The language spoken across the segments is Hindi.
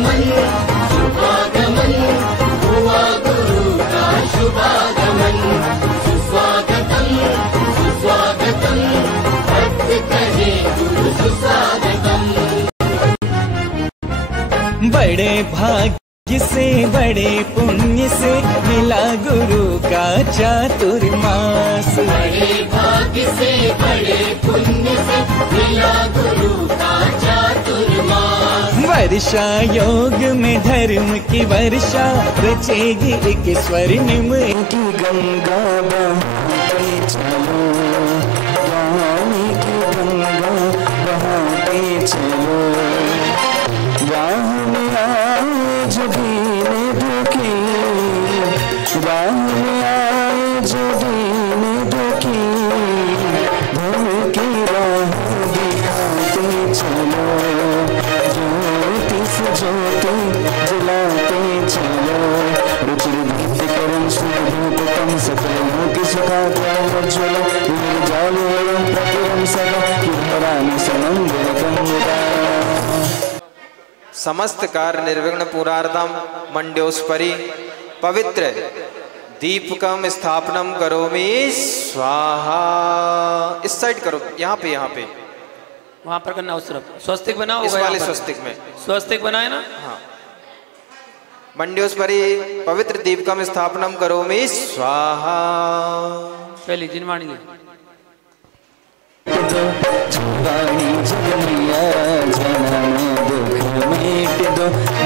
शुभागमन शुभागमन हुआ गुरु का शुभागमन। सुस्वागतम सुस्वागतम भक्त कहे गुरु सुस्वागतम। बड़े भाग्य से बड़े पुण्य से मिला गुरु का चातुर्मास। बड़े भाग्य से बड़े पुण्य से मिला गुरु का चातुर्मास। वर्षा योग में धर्म की वर्षा रचेगी एक स्वर्णिम की गंगा बहाते चलो, रानी की गंगा बहाते चलो। राह में आए जो दीने दुखी, राह में आए जो दीने दुखी, धर्म की राह दिखाते चलो, ज्योति से ज्योति जलाते चलो। रुचिर दीप्त करम सुधूपतम सकलों की सुखात्म उज्ज्वल जालो प्रतिरम सदा किधरानि समंगलकम। समस्त कार्य निर्विघ्न पूर्णार्थम मंड्योस्परि पवित्र दीपकम स्थापनम करोमि स्वाहा। इस साइड करो, यहाँ पे वहां पर करना, उस तरफ स्वस्तिक बनाओ। इस वाले स्वस्तिक में स्वस्तिक बनाए ना। हाँ। मंड्योस्परि पवित्र दीपकम स्थापनम करोमि स्वाहा। पहली जिनवाणी ले।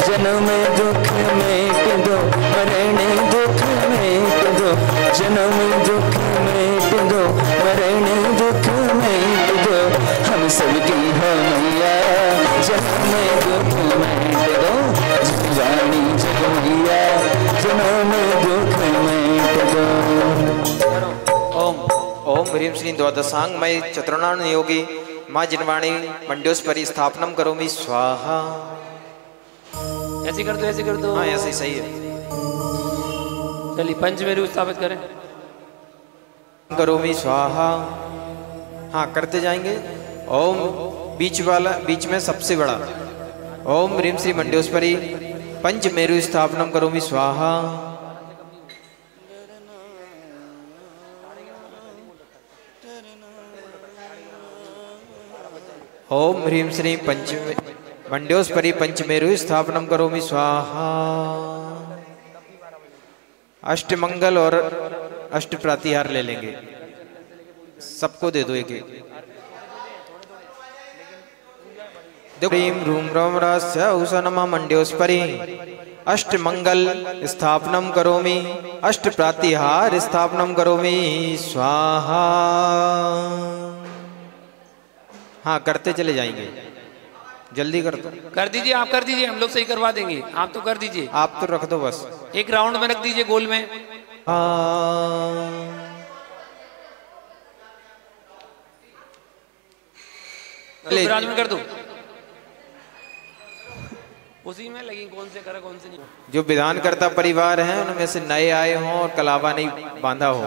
जन्म दुख मेट दो, मरण दुख मेट दो, जन्म दुख मेट दो, मरण दुख मेट दो। हम सबकी हो मैया जन्म दुख मेट दो, जीवानी जग मैया जन्म दुख मेट दो। ओम ओम ह्रीं श्रीं द्वादशांगमय चतुर्णान योगी माँ जिनवाणी मंड्योस्परि स्थापनम करोमि स्वाहा। ऐसे कर दो, ऐसे कर दो। हाँ ऐसे ही सही है। चलिए पंचमेरु स्थापित करें। करोमि स्वाहा। हाँ करते जाएंगे। ओम बीच वाला, बीच में सबसे बड़ा ओम ह्रीं श्री मंड्योस्परि पंचमेरु स्थापनम करोमि स्वाहा। ओम ह्रीं श्री मंड्योस्परि पंचमेरु स्थापनम करोमि स्वाहा। अष्टमंगल और अष्ट प्रातिहार ले लेंगे, सबको दे दो एक एक। ह्रीं रूम रम रास्य उषनमा मंड्योस्परि अष्टमंगल स्थापनम करोमि, अष्ट प्रातिहार स्थापनम करोमि स्वाहा। हाँ करते चले जाएंगे, जल्दी कर दो। कर दीजिए, आप कर दीजिए, हम लोग सही करवा देंगे। आप तो कर दीजिए, आप तो रख दो बस। एक राउंड में रख दीजिए गोल में। विराज में कर दो, उसी में लगी कौन से करा कौन से नहीं। जो विधानकर्ता परिवार हैं उनमें से नए आए हों और कलावा नहीं बांधा हो।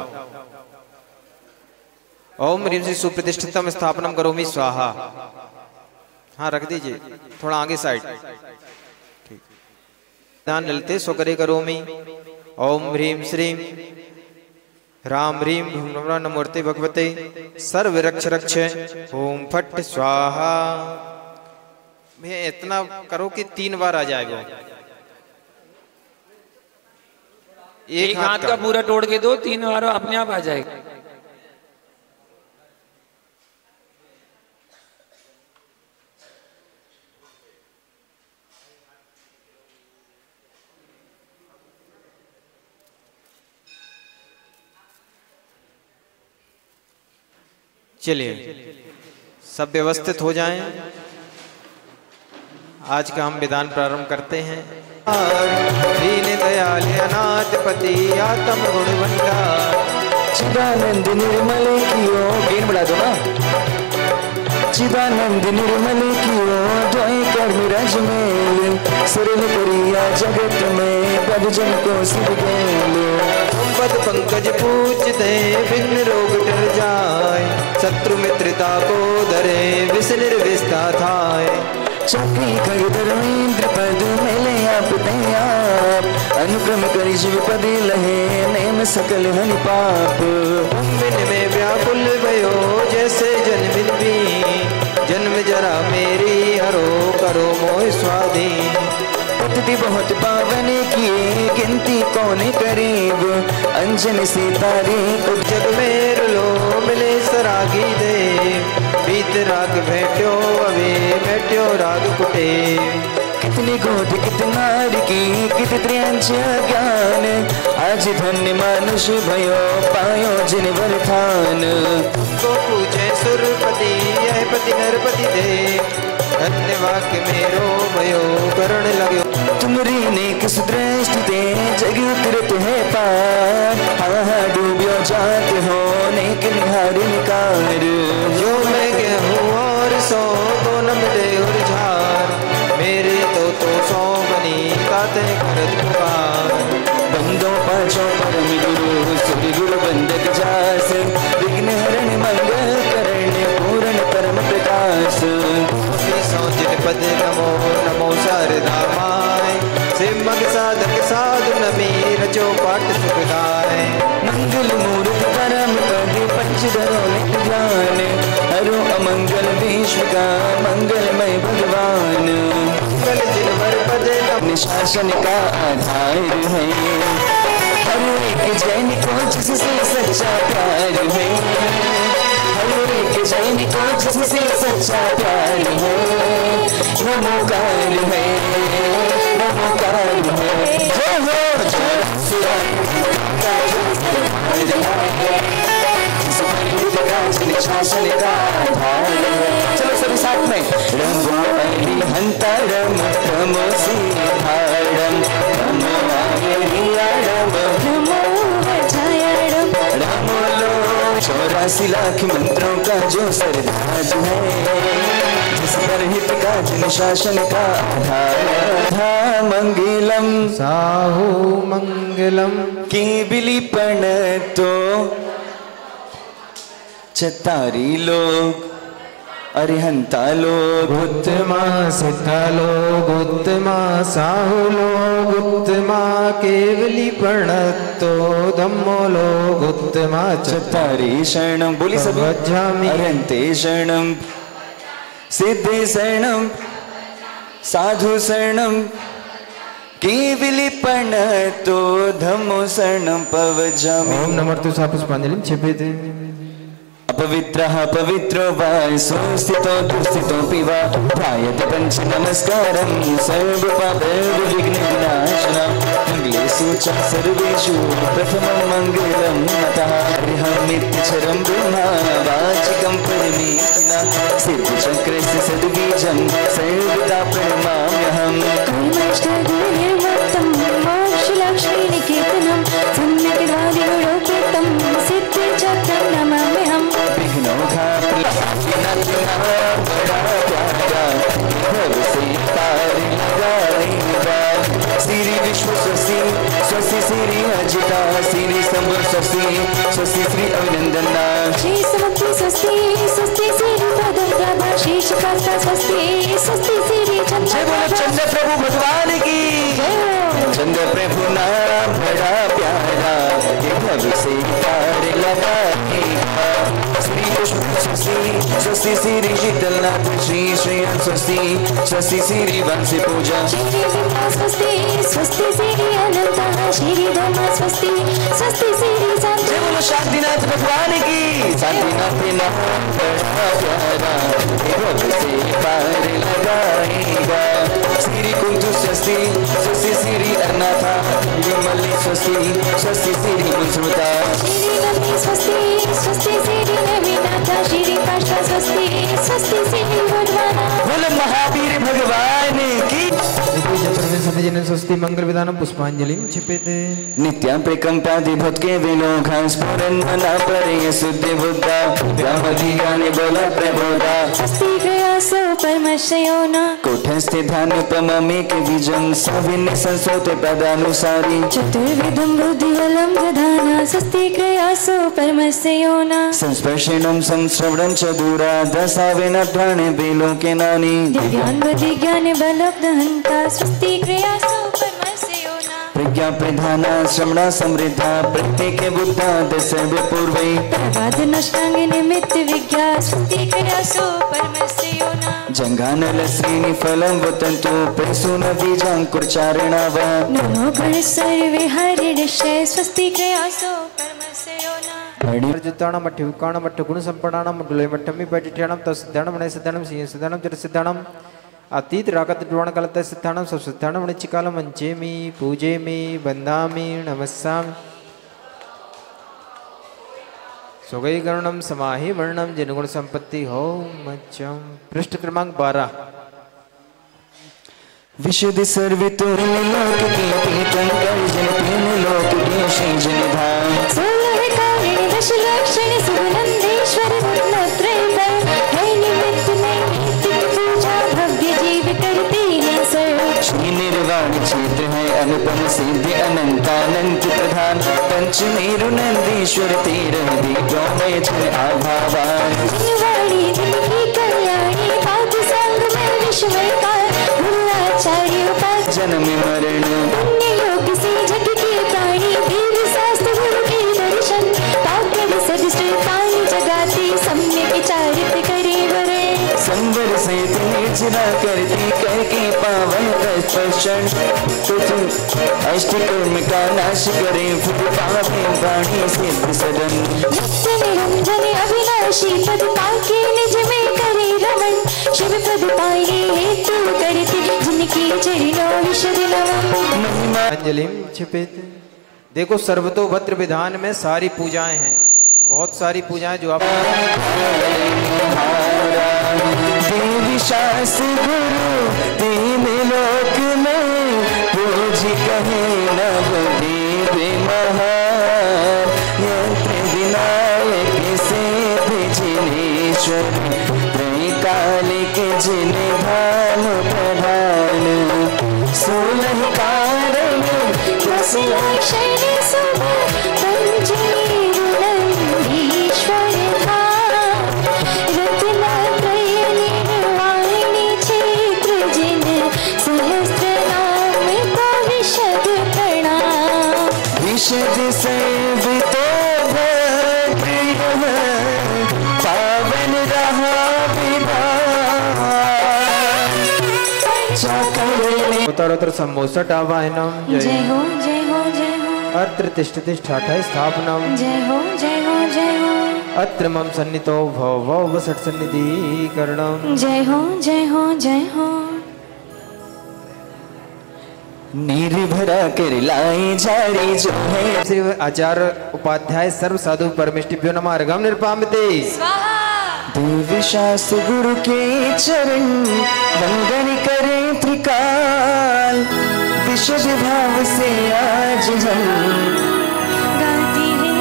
ओम ह्रीं श्री सुप्रतिष्ठितम स्थापनम करोमि स्वाहा। हाँ रख दीजिए, थोड़ा आगे साइड। ठीक। दान ललते स्वकरे करोमि। ओम ह्रीं श्रीं राम ह्रीं नमोर्ते भगवते सर्व रक्ष रक्ष ओम फट स्वाहा। भैया इतना करो कि 3 बार आ जाएगा। एक हाथ का पूरा तोड़ के दो, 3 बार अपने आप आ जाएगा। चलिए सब व्यवस्थित हो जाएं। आज का हम विधान प्रारंभ करते हैं। दीन दयाल अनाथ पति आत्म गुण भंडार चिदानंद निर्मल कियो, गेन बढ़ा दो ना। चिदानंद निर्मल कियो द्वय कर्म रज में, सरल करिया जगत में प्रभु जन को सिद्ध गेले। पद पंकज पूजते विघ्न रोग टर जाय, शत्रु मित्रता को धरे विष निर्विष्टा थाय। चक्री खग धर्मेंद्र पद में अनुक्रम करी जीव पदी लहे नेम सकल हनि पाप बिन में व्याकुल भयो जैसे जन्म भी जन्म जरा मेरी हरो करो मोह स्वाधीन पति बहुत पावन किए गिनती कौन करीब अंजन सितारे जग में लो मिले सरागी दे बीत राग भेट्यो अवे भेट्यो राग कुटे कितने गोट कितना की कित त्रियंच ज्ञान आज धन्य मानुष भयो पायो जिन वरथान को पूजे सुरपति यह पति नरपति दे धन्य वाक्य मेरो भयो करण लग्यो तुमरी नेक सुदृष्टि दे जग उतरत है पार हाँ डूब्यो जात हो नेक निहार निकार जो मैं गेहूँ और सो दोनों मिले और झार मेरे तो सौ बनी काते करत पुकार बंदो पाँचों परम गुरु सुर गुरु बंदक जास विघ्न हरण मंगल करण पूर्ण परम प्रकाश जिन पद नमो नमो शारदा माय सिमग साधक साधु नमी रचो पाठ सुख गाय मंगल मूर्त परम पद पंचधरो नित ध्यान हरो अमंगल विश्व का मंगलमय भगवान मंगल जिनवर पद नमो शासन का आधार है हर एक जैन को जिससे सच्चा प्यार है हर एक जैन को जिससे सच्चा प्यार है नमोकार है नमोकार है जय हो शासन का आधार चलो सभी साथ में रंगो हंता रम रमो सीधारम रमो रमो लो 84 लाख मंत्रों का जो सरताज है जिस पर हित का जिन शासन का आधार मंगलम साहु मंगलम की बिलिपण तो चतारी लोग अरिहंता लोग उत्तमा सिद्धा लोग उत्तमा साहु लोग उत्तमा केवली प्रणतो धम्मो लोग उत्तमा चतारी शरणम बोली सब वज्जामि अरंते शरणम सिद्धि शरणम साधु शरणम केवलिपण तो धम्मो शरणम पवजामि ओम नमः सा पुष्पांजलि क्षिपेते अपवित्रः पवित्रो वा स्वस्थितो दुस्थितो पिवा ध्यायते पंच नमस्कारं सर्वपापविघ्नविनाशनं मंगलेषु च सर्वेषु प्रथमं मंगलं नतः अहमित्यक्षरं ब्रह्मा वाचिकं परमेष्ठिना सिद्धिचक्रस्य सद्बीजं सर्वदा प्रणमाम्यहम् कर्मष्टगुणनिर्मत्तं मोक्षलक्ष्मीनिकेतनं सम्यग्वादिगुणोपेतं सिद्धिचक्रं नमाम्यहम् श्री विश्व स्वस्ति स्वस्ति श्री अजिता श्री संभव स्वस्ति स्वस्ति श्री अभिनंदना श्री समत्रि स्वस्ति स्वस्ति श्री पदम शेष काष्ठा स्वस्ति स्वस्ति श्री चंद्र प्रभु भगवान की चंद्र प्रभु नाम बड़ा प्यारा से पार लगा श्री पुष्प स्वस्ति स्वस्ति श्री शीतलनाथ श्री श्री स्वस्ति स्वस्ति श्री वंशी पूजा श्री स्वस्ति स्वस्ति श्री अनंता श्री धर्म स्वस्ति स्वस्ति श्री जय बोलो शांतिनाथ भगवान की शांतिनाथ नाम बड़ा प्यारा से पार लगाएगा श्री कुंतु स्वस्ति स्वस्ति श्री अनाथा विमल स्वस्ति स्वस्ति श्री मुंसुता श्री नमी स्वस्ति स्वस्ति श्री नवीनाथ श्री काष्ठा स्वस्ति स्वस्ति श्री भगवान बोलो महावीर भगवान की जन स्वस्ति मंगल विधानम पुष्पांजलि क्षिपेते नित्यं प्रकंपादि भक्के विलोघा स्फुरन् मना परे शुद्धि बुद्धा ब्रह्मधिगानि बोला प्रबोधा स्वस्ति प्रयासो परमशयोना कोठस्थे ध्यानोपमेक बीजं सविन्य संसोते पदानुसारी चतुर्विधं बुद्धिबलं दधाना स्वस्ति प्रयासो परमशयोना संस्पर्शेनं संश्रवणं च दूरा दशावेनाध्वाने विलोके नानि दिव्यान् बुद्धिज्ञाने बलोपदहन्ता स्वस्ति प्रयासो परमशयोना विज्ञा प्रधाना श्रवणा समृद्धा प्रत्येक बुद्धा सर्व पूर्वे प्रवाद नष्टांग निमित्त विज्ञा स्वस्ति क्रयासो परमस्य योना जंगानल श्रेणी फलम वतंतु प्रसून बीजांकुरचारिणाव नमो गण सर्वे हरिणशय स्वस्ति क्रयासो परमस्य योना अर्जुताणम अठ्युकाणम अठ्युगुण संपन्नाणम मंडलेमठ्ठमि बैठिठ्याणम तस्सिद्धाणम मणि सिद्धाणम सिंह सिद्धाणम जट सिद्धाणम अतीत रागत ड्रोण कलत सिद्धाणम सब सिद्धाणम मणिचिकालम मंचेमि पूजेमि वंदामि नमस्सामि सुगई गणम समाहि वर्णम जिनगुण संपत्ति हो मच्चम। पृष्ठ क्रमांक 12। विशुद्धि सर्वितो लोक की पीतन कर जन तीन लोक की श्री जन धाम 16 कारिणी दश लक्षण सुगंधेश्वर रत्नत्रय है निमित्त नैमित्तिक पूजा भव्य जीव करते हैं सर श्री निर्वाण क्षेत्र है अनुपम सिद्धि अनंतानंत प्रधान पंचमेरु नंदीश्वर तेरह दीपों में जन आभावान जिनवाणी जिनकी कल्याणी पाद संग में विश्वय का गुरुआचार्य उपाध्याय जन्म मरण पुण्य योग से जग के प्राणी देव शास्त्र गुरु के दर्शन पाक विसर्जित पानी जगाते सम्य विचारित करे वरे संवर से निर्जरा करती करके पावन स्पर्शन अष्ट कर्म का नाश करे फिर पावे वाणी सिद्ध सदन नित्य निरंजन अविनाशी पद पाके निज में करे रमन शिव पद पाए हेतु करती जिनकी चरणों विशद नमः महिमा अंजलिम छिपित। देखो सर्वतोभद्र विधान में सारी पूजाएं हैं, बहुत सारी पूजाएं जो आप देवी शास्त्र गुरु तीन लोक में पूज कहे नव देव महान यंत्र विनायक से जिनेश्वर त्रैकालिक जिन भानु प्रधान 16 कारण शैली सुबह पंचमेरु नंदीश्वर धाम रत्नत्रय निर्वाणी क्षेत्र जिन सहस्र नाम को विशद प्रणाम विशद सर्वितो भद्र पावन रहा विधान चाकरने उत्तरोत्तर सम्मोसट आवाहनम जय हो जय हो जय हो अत्र तिष्ठति ठाठय स्थापनम जय हो जय हो जय हो अत्र मम सन्नितो भव वसट सन्निधि करणम जय हो जय हो जय हो निर्भरा कर लाई जारी जो है श्री आचार्य उपाध्याय सर्व साधु परमेष्टिभ्यो नमः अर्घम निर्पामिते देव शास्त्र गुरु के चरण वंदन करे त्रिकाल विशुद्ध भाव से आज हम गाती है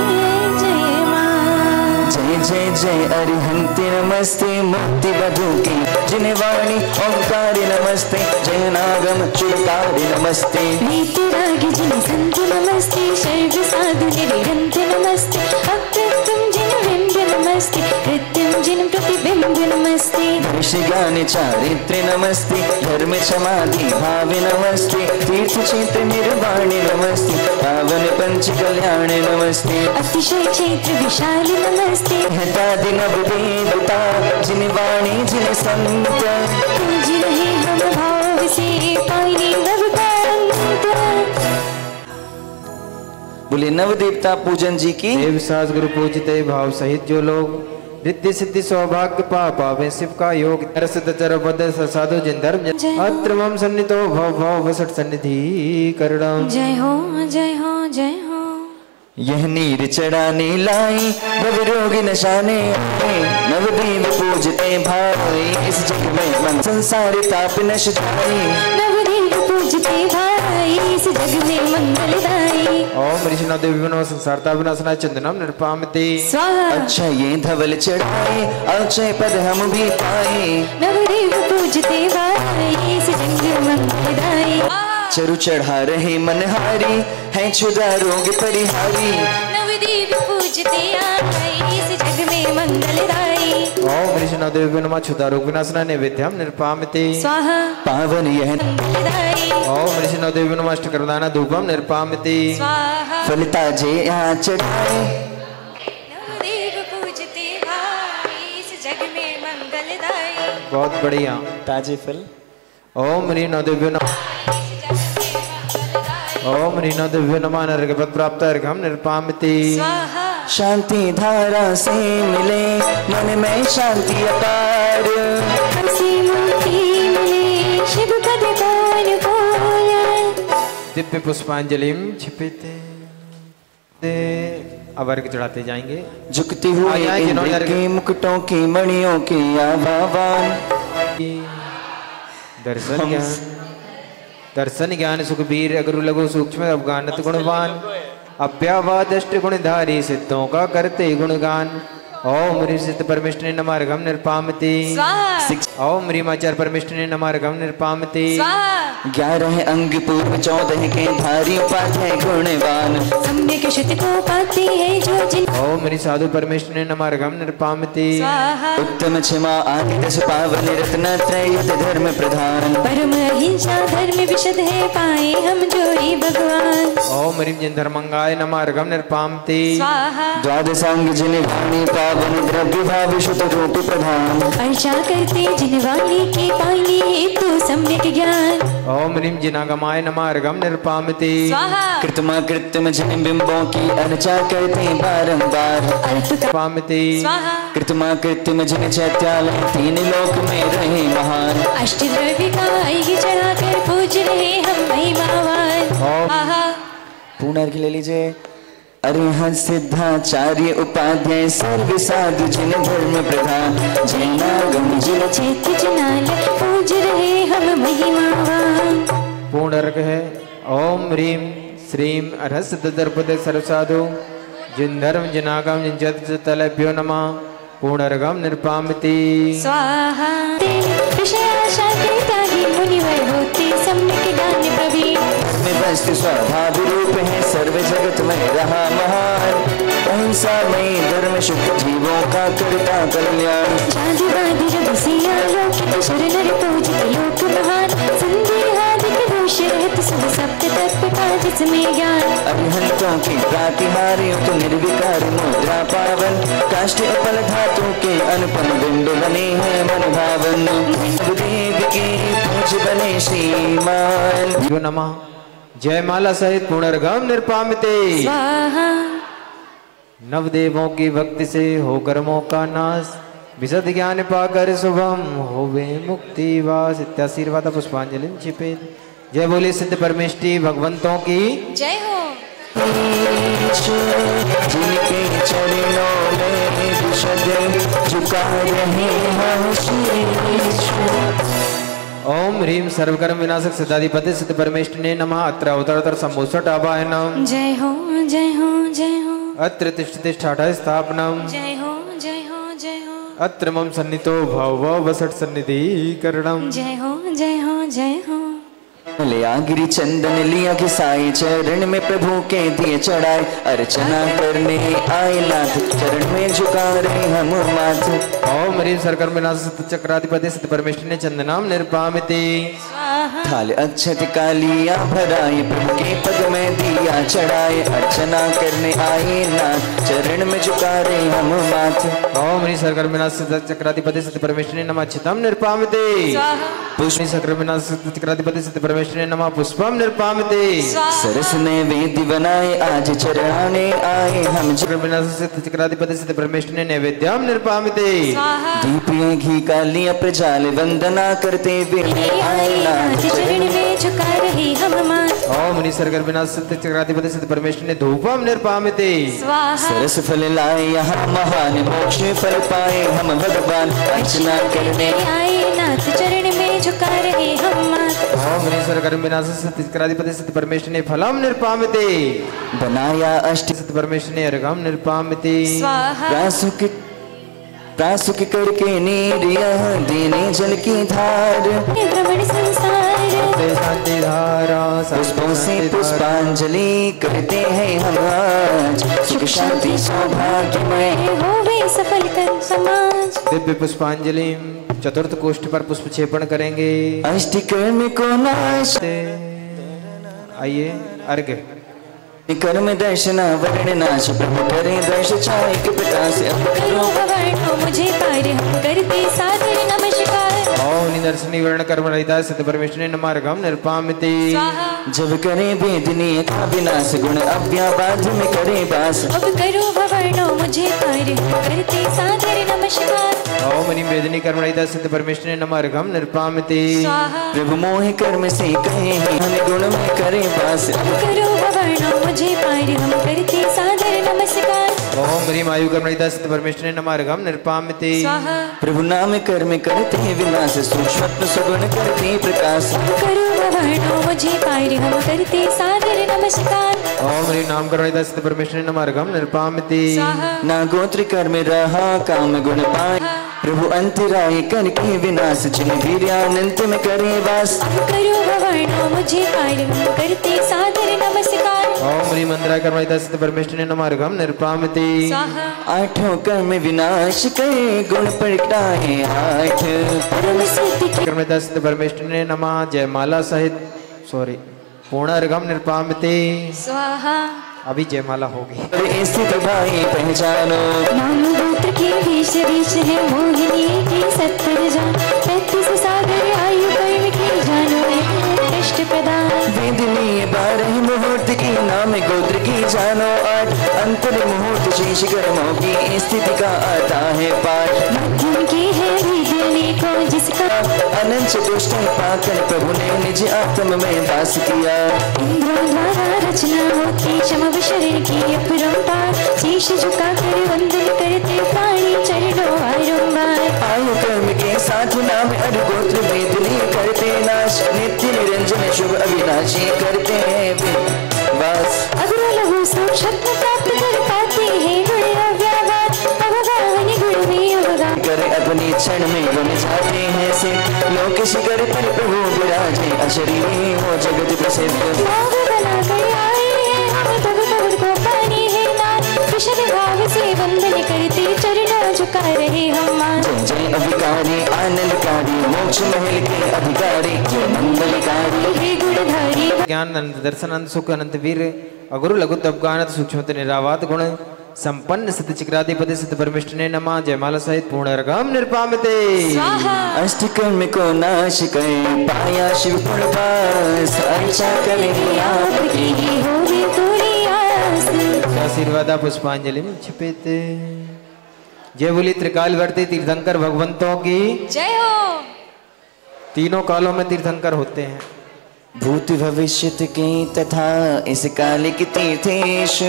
जय मां जय जय जय अरिहंति नमस्ते मुक्ति बधु की जिन वाणी ओंकार नमस्ते जय नागम चुड़कारी नमस्ते नीति राग जिन संत नमस्ते शैव साधु निरंत नमस्ते अप्रतिम जिन विंध्य नमस्ते कृत्रिम जिन प्रतिबिंब नमस्ते दर्श ज्ञान चारित्र नमस्ते धर्म समाधि भाव नमस्ते तीर्थ क्षेत्र निर्वाणी नमस्ते पावन पंच कल्याण नमस्ते अतिशय क्षेत्र विशाल नमस्ते हटादि नव देवता जिन वाणी जिन संत पूज रहे हम भाव से पाई नवकांत बोले नव देवता पूजन जी की देव सास गुरु पूजते भाव सहित जो लोग रिद्धि सिद्धि सौभाग्य पा पावे शिव का योग तरसत चर पद साधु जिन धर्म अत्र मम सन्नितो भव भव वसट सन्निधि करणम जय हो जय हो जय हो यह नीर चढ़ाने लाई नव रोग नशाने आए नवदेव पूजते भाई इस जग में मन संसार ताप नश जाए नवदेव पूजते भाई इस जग में मंगलदाई ओम ऋषिनाथ देवी संसारता विनाशना चंदनम निर्पामिते स्वाहा अच्छा ये धवल चढ़ाए अक्षय पद हम भी पाए नवदेव पूजते भाई इस जग में मंगलदाई चरु चढ़ा रहे मनहारी है क्षुधा रोग परिहारी नवदेव पूजते आई इस जग में मंगलदाई ओम ऋषिनाथ देवी नमः क्षुधा रोग विनाशना नैवेद्यम निर्पामिते स्वाहा पावन यह मंगलदाई ओम ऋषिनाथ नवदेव नमस्त करदाना धूपम निर्पामिति स्वाहा फलिता जे यहाँ चढ़ाए नवदेव पूजते भाई इस जग में मंगलदाई बहुत बढ़िया ताजे फल ओम ह्रीं नवदेव नमः ओम ह्रीं नवदेव नमः नरकपद प्राप्त अर्घम निर्पामिति स्वाहा शांति धारा से मिले मन में शांति अपार हंसी मुक्ति मिले शिव पद कौन बोला दिव्य पुष्पांजलिम छिपिते अब अर्घ चढ़ाते जाएंगे। झुकती हुई आया है जिन्होंने इंद्र के मुकुटों की मणियों की आवावान दर्शन ज्ञान सुखबीर अगरु लघु सूक्ष्म अवगानत गुणवान अव्यावाद अष्ट गुणधारी सिद्धों का करते गुणगान ओम ह्रीं सिद्ध परमेष्ठिने नमः अर्घम निर्पामिति स्वाहा ओम ह्रीं आचार्य परमेष्ठिने नमः अर्घम निर्पामिति स्वाहा 11 अंग पूर्व 14 के धारी उपाध्याय गुणवान सम्यक श्रुति को पाते हैं जो जिन ओम ह्रीं साधु परमेष्ठिने नमः अर्घम निर्पामिति स्वाहा उत्तम क्षमा आदि 10 पावन रत्न त्रययुत धर्म प्रधान परम अहिंसा धर्म विशद है पाए हम जोई भगवान ओम ह्रीं जिन धर्मंगाय नमः अर्घम निर्पामिति स्वाहा द्वादशांग जिन वाणी पावन द्रव्य भाव शुद्ध रूप प्रधान अर्चा करते जिन वाणी के पानी हेतु सम्यक ज्ञान ओम ह्रीं जिनागमाय नमः अर्घम निर्पामिति स्वाहा कृत्रिमा कृत्रिम जिन बिंबों की अर्चा करते बारंबार अल्प का पामिति स्वाहा कृत्रिमा कृत्रिम जिन चैत्यालय 3 लोक में रहे महान अष्ट द्रव्य का ही चढ़ा कर पूज रहे हम महिमावान ओम आहा पूर्ण अर्घ ले लीजिए। अरिहंत सिद्धाचार्य उपाध्याय सर्व साधु जिन धर्म प्रधान जैनागम जिन चैत्य जनाल पूज रहे हम महिमावान पूर्ण अर्घ है। ओम ह्रीं श्रीं अरहत सिद्धदर्पद सर्वसाधु जिन धर्म जिनागम जिन जतलभ्यो नमः पूर्ण अर्घम निर्पामिति स्वाहा विषयाशा त्यागी मुनिवर होते सम्यक ज्ञान प्रवीण में वस्तु स्वभाव रूप है सर्व जगत में रहा महान अहिंसा में धर्म शुभ जीवों का करता कल्याण जादू बादी रब सिया लोकित शरणर पूजित लोक महान संदेहादिक दोष रहित सुध सप्त तत्पता जिसमें ज्ञान अरिहंतों की प्रातिहार्यों तो निर्विकार मुद्रा पावन काष्ठ अपल धातु के अनुपम बिंब बने हैं मन भावन देव के पूज बने श्रीमान यो नमः जयमाला सहित पूर्ण अर्घम निर्पामिति स्वाहा नवदेवों की भक्ति से हो कर्मों का नाश विशद ज्ञान पाकर शुभम होवे मुक्ति वास इत्याशीर्वाद पुष्पांजलि छिपे। जय बोले सिद्ध परमेष्ठी भगवंतों की जय हो जिनके चरणों में विशद झुका रहे हैं शीश। ओम ह्रीं सर्वकर्म विनाशक सिद्धाधिपति सिद्ध परमेष्ठिने नमः अत्र अवतरतर संभूषट आवाहनम जय हो जय हो जय हो अत्र तिष्ठतिष्ठाठ स्थापनम जय हो जय हो जय हो अत्र मम सन्नितो भव वसट सन्निधि करणम जय हो जय हो जय हो लिया गिरी चंदन लिया घिसाई चरण में प्रभु के दिए चढ़ाए अर्चना करने आए नाथ चरण में झुका रहे हम माथ ओम ह्रीं सर्वकर्म विनाशक सिद्ध चक्राधिपति सिद्ध परमेष्ठिने चंदनाम निर्पामिति स्वाहा थाल अक्षत कालिया भराए प्रभु के पद में दिया चढ़ाए अर्चना करने आए नाथ चरण में झुका रहे हम माथ ओम ह्रीं सर्वकर्म विनाशक सिद्ध चक्राधिपति सिद्ध परमेष्ठिने नमः चितम निर्पामिति स्वाहा पुष्प सर्वकर्म विनाशक सिद्ध चक्राधिपति सिद्ध परमेष्ठिने नमः पुष्पम निर्पामिति सरस ने वेदी बनाए आज चढ़ाने आए हम सर्वकर्म विनाशक सिद्ध चक्राधिपति सिद्ध परमेष्ठिने नैवेद्यम निर्पामिति स्वाहा दीप घी का लिया प्रजाल वंदना करते हुए आए नाथ चरण में झुका रहे हम माथ ओम ह्रीं सर्वकर्म विनाशक सिद्ध चक्राधिपति सिद्ध परमेष्ठिने धूपम निर्पामिति स्वाहा सरस फल लाए यहाँ महान मोक्ष फल पाए हम भगवान अर्चना करने आए नाथ चरण में झुका रहे हम माथ ओम ह्रीं सर्वकर्म विनाशक सिद्ध चक्राधिपति सिद्ध परमेष्ठिने फलम निर्पामिति बनाया अष्ट सिद्ध परमेष्ठिने अर्घम निर्पामिति स्वाहा प्रासुक करके नीरिया देने जल की धार भ्रमण संसार शांति धारा पुष्पों से पुष्पांजलि करते हैं हम आज सुख शांति सौभाग्यमय होवे सफल कर समाज दिव्य पुष्पांजलि चतुर्थ कोष्ठ पर पुष्प छेपण करेंगे। अष्टकर्म को नाश आइए अर्घ कर्म दर्शना वर्णनाश प्रभु करे दर्श छाय के प्रकाश अब करो भवर्णो मुझे पार हम करते सादर नमस्कार ओम निदर्शनी वर्ण कर्म रहिता सिद्ध परमेश्वरी नमार्गम निरुपामिति स्वाहा जब करे वेदनीय का विनाश गुण अव्याबाध में करे वास अब करो भवर्णो मुझे पार हम करते सादर नमस्कार ओम निम वेदनी कर्म रहिता सिद्ध परमेश्वरी नमार्गम निरुपामिति स्वाहा प्रभु मोहि कर्म से कहे हमें गुण में करे वास अब करो भवर्णो मुझे पार हम करते सादर नमस्कार ओम ह्रीम आयु कर्म रहिता सिद्ध परमेश्वरी नमार्गम निरुपामिति स्वाहा प्रभु नाम कर्म करते विनाश सूक्ष्म सुगुण करते प्रकाश अब करो भवर्णो मुझे पार हम करते सादर नमस्कार ओम ह्रीम नाम कर्म रहिता सिद्ध परमेश्वरी नमार्गम निरुपामिति स्वाहा ना गोत्र कर्म रहा काम गुण पाए प्रभु अंतराय करके विनाश जिन वीर्यानंत में करे वास अब करो भवर्णो मुझे पार हम करते सादर नमस्कार ओम ह्रीम मंत्रा कर्म रहिता सिद्ध परमेश्वरी नमार्गम निरुपामिति स्वाहा आठों कर्म विनाश करे गुण प्रगटाए आठ परम सिद्धि के कर्म रहिता सिद्ध परमेश्वरी नमः जयमाला सहित सॉरी पूर्णार्घम निरुपामिति स्वाहा अभी जयमाला होगी स्थित भाई पहचानो नाम गोत्र के वेश वेश है मोहिनी की 70 जान 35 सागर आयु कर्म की जानो है कष्ट प्रदान वेदनीय 12 मुहूर्त की नाम गोत्र की जानो आठ अंतर मुहूर्त शेष कर्मों की स्थिति का आता है पाठ मध्यम के है वेदनी को जिसका अनंत चतुष्ट पाकर प्रभु ने निज आत्म में वास किया इंद्रों द्वारा रचना होती क्षमा शरण की अपरंपार शीश झुका कर वंदन करते प्राणी चरणों बारंबार आयु कर्म के साथ नाम अर गोत्र वेदनी करते नाश नित्य निरंजन शुभ अविनाशी करते हैं वास अग्र लघु सूक्ष्म प्राप्त कर पाते हैं गुण अव्यावाद अवगाहन गुण में अवगाह कर अपनी क्षण में बन जाते हैं से लोक शिखर पर प्रभु विराजे अशरीरी हो जगत प्रसिद्ध भाव बना कर आए हैं हम तब तब को पानी है नाथ विशद भाव से वंदन करते चरणों झुका रहे हम मान जय जय अभिकारी आनंदकारी मोक्ष महल के अधिकारी जय मंगलकारी हे गुणधारी ज्ञान अनंत दर्शन अनंत सुख अनंत वीर अगुरु लघु तपगानत सूक्ष्मत निरावात गुण संपन्न सिद्ध चिक्राधिपति सिद्ध परमेश्वरी नमः जयमाला सहित पूर्णार्घम निरुपामिति स्वाहा अष्ट कर्म को नाश कर पाया शिव गुण पास अर्चा करे आपकी ही होगी पूरी आस आशीर्वादा पुष्पांजलि छिपित जय बोली त्रिकालवर्ती तीर्थंकर भगवंतों की जय हो तीनों कालों में तीर्थंकर होते हैं भूत भविष्यत के तथा इस काल के तीर्थेश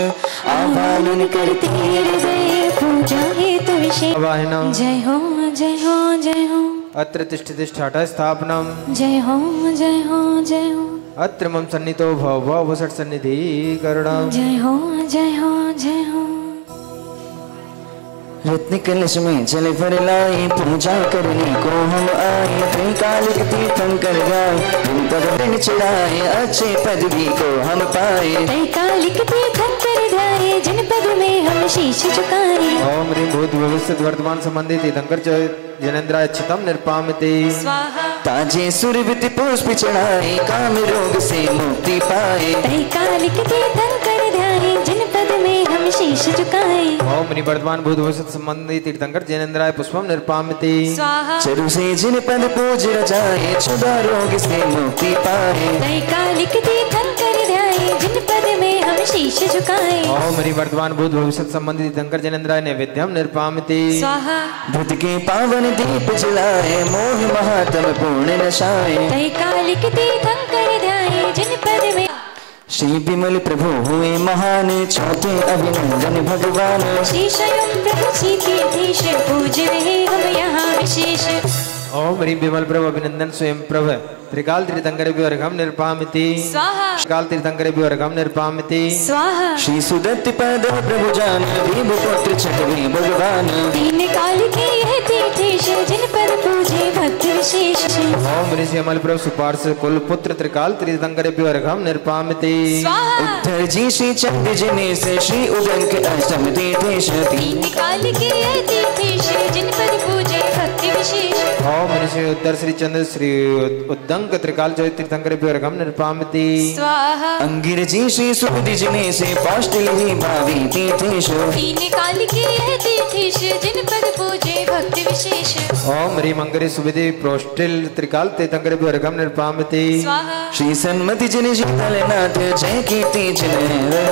आह्वान करते हृदय पूजा हेतु विषय वाहिनम जय हो जय हो जय हो अत्र तिष्ठतिष्ठाठ स्थापनम जय हो जय हो जय हो अत्र मम सन्नितो भव भव वसट सन्निधि करणम जय हो जय हो जय हो रत्न कलश में जल भर लाए पूजा करने को हम आए त्रिकालिक तीर्थंकर गाए दिन पर दिन चढ़ाए अच्छे पदवी को हम पाए त्रैकालिक तीर्थंकर ध्याए जिन पद में हम शीश झुकाए ओम ह्रीं भूत भविष्यत वर्तमान संबंधी तीर्थंकर जनेन्द्राय चितम निरुपामिति स्वाहा ताजे सुरभित पुष्प चढ़ाए काम रोग से मुक्ति पाए त्रैकालिक तीर्थंकर ध्याए जिन पद में हम शीश झुकाए ओम ह्रीं वर्तमान भूत भविष्यत संबंधी तीर्थंकर जनेन्द्राय पुष्पम निरुपामिति स्वाहा चरु से जिन पद पूज रजाए क्षुधा रोग से मुक्ति पाए त्रैकालिक तीर्थंकर ध्याए जिन पद में हम शीश झुकाए ओम ह्रीं वर्तमान भूत भविष्यत संबंधी तीर्थंकर जनेन्द्राय नैवेद्यम निरुपामिति स्वाहा बुद्ध के पावन दीप जलाए मोह महात्म पूर्ण नशाए त्रैकालिक तीर्थंकर ध्याए जिन पद में श्री विमल प्रभु हुए महान चौथे अभिनंदन भगवान श्री स्वयं प्रभु श्री तीर्थेश पूज रहे हम यहाँ विशेष ओम ह्रीं विमल प्रभु अभिनंदन स्वयं प्रभ त्रिकाल तीर्थंकर अर्घम निरुपामिति स्वाहा त्रिकाल तीर्थंकर अर्घम निरुपामिति स्वाहा श्री सुदत्त पद प्रभु जान भीम पुत्र छठवे भगवान तीन काल के यह तीर्थेश जिन पद पूजे भक्त विशेष ओम ह्रीं श्यामल प्रभु सुपार्श कुल पुत्र त्रिकाल तीर्थंकर अर्घम निरुपामिति स्वाहा उद्धर जी श्री चंद्र जिनेश श्री उदंक अष्टम तीर्थेश तीन काल के यह तीर्थेश जिन पद पूजे भक्त विशेष ओम ऋषि उत्तर श्री चंद्र श्री उद्दंग त्रिकाल ज्योति तीर्थंकर अर्घम निर्पामति स्वाहा अंगिरजी श्री सुदिजने से पौष्टिल ही भावी तीर्थेशु तीन काल के यह तीर्थेश जिन पद पूजे भक्ति विशेष ओम ह्री मंगरी सुविधि प्रोष्टिल त्रिकाल तीर्थंकर अर्घम निर्पामति स्वाहा श्री सन्मति जिन शीतलनाथ जय कीर्ति जिन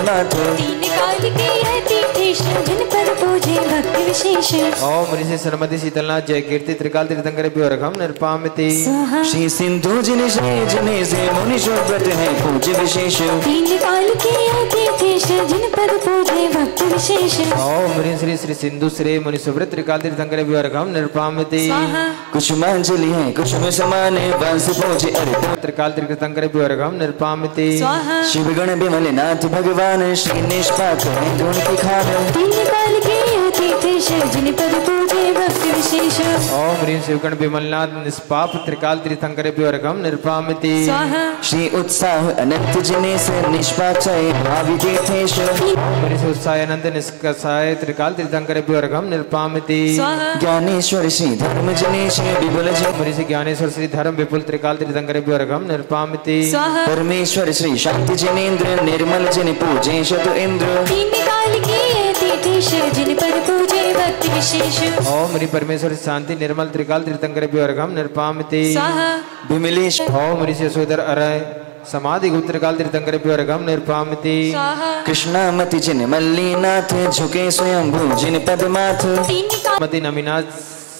नाथ तीन काल के यह तीर्थेश जिन पद पूजे भक्ति विशेष ओम ऋषि सरमति शीतलनाथ जय कीर्ति त्रिकाल तीर्थंकर अर्घम निर्पामति स्वाहा श्री सिंधु जिन जने से मुनि शोभत है पूज्य विशेष तीन काल के यह तीर्थेश जिन पद पूजे भक्ति विशेष ओम ह्री श्री श्री सिंधु श्री मुनि सुव्रत त्रिकाल तीर्थंकर अर्घम निर्पामति स्वाहा कुसुमांजलि है कुसुम समान बंस पूजे अर्घ त्रिकाल तीर्थंकर अर्घम निर्पामति स्वाहा शिव गण विमल नाथ भगवान श्री निष्पाक है गुण की खान तीन काल के यह तीर्थेश जिन पद पूजे भक्ति विशेष ओम ह्रीं शिवगण विमलनाथ निष्पाप त्रिकाल तीर्थंकर अर्घम निर्पामति स्वाहा श्री उत्साह अनंत जिने से निष्पाक भावी तीर्थेश ओम ह्रीं श्री उत्साह अनंत निष्कसाय त्रिकाल तीर्थंकर अर्घम निर्पामति स्वाहा ज्ञानेश्वर श्री धर्म जने श्री विपुल जन ओम ह्रीं श्री ज्ञानेश्वर श्री धर्म विपुल त्रिकाल तीर्थंकर अर्घम निर्पामति स्वाहा परमेश्वर श्री शांति जिनेन्द्र निर्मल जिन पूजे शतु इंद्र तीन काल के यह तीर्थेश जिन पद पूजे भक्ति विशेष ओम ह्रीं परमेश्वर शांति निर्मल त्रिकाल तीर्थंकर अर्घम निर्पामति स्वाहा विमलेश ओम ह्रीं श्री यशोधर अरय समाधि गुप्त त्रिकाल तीर्थंकर अर्घम निर्पामति स्वाहा कृष्णामति जिन मल्लीनाथ झुके स्वयं जिन पदमाथ तीन काल मति नमीनाथ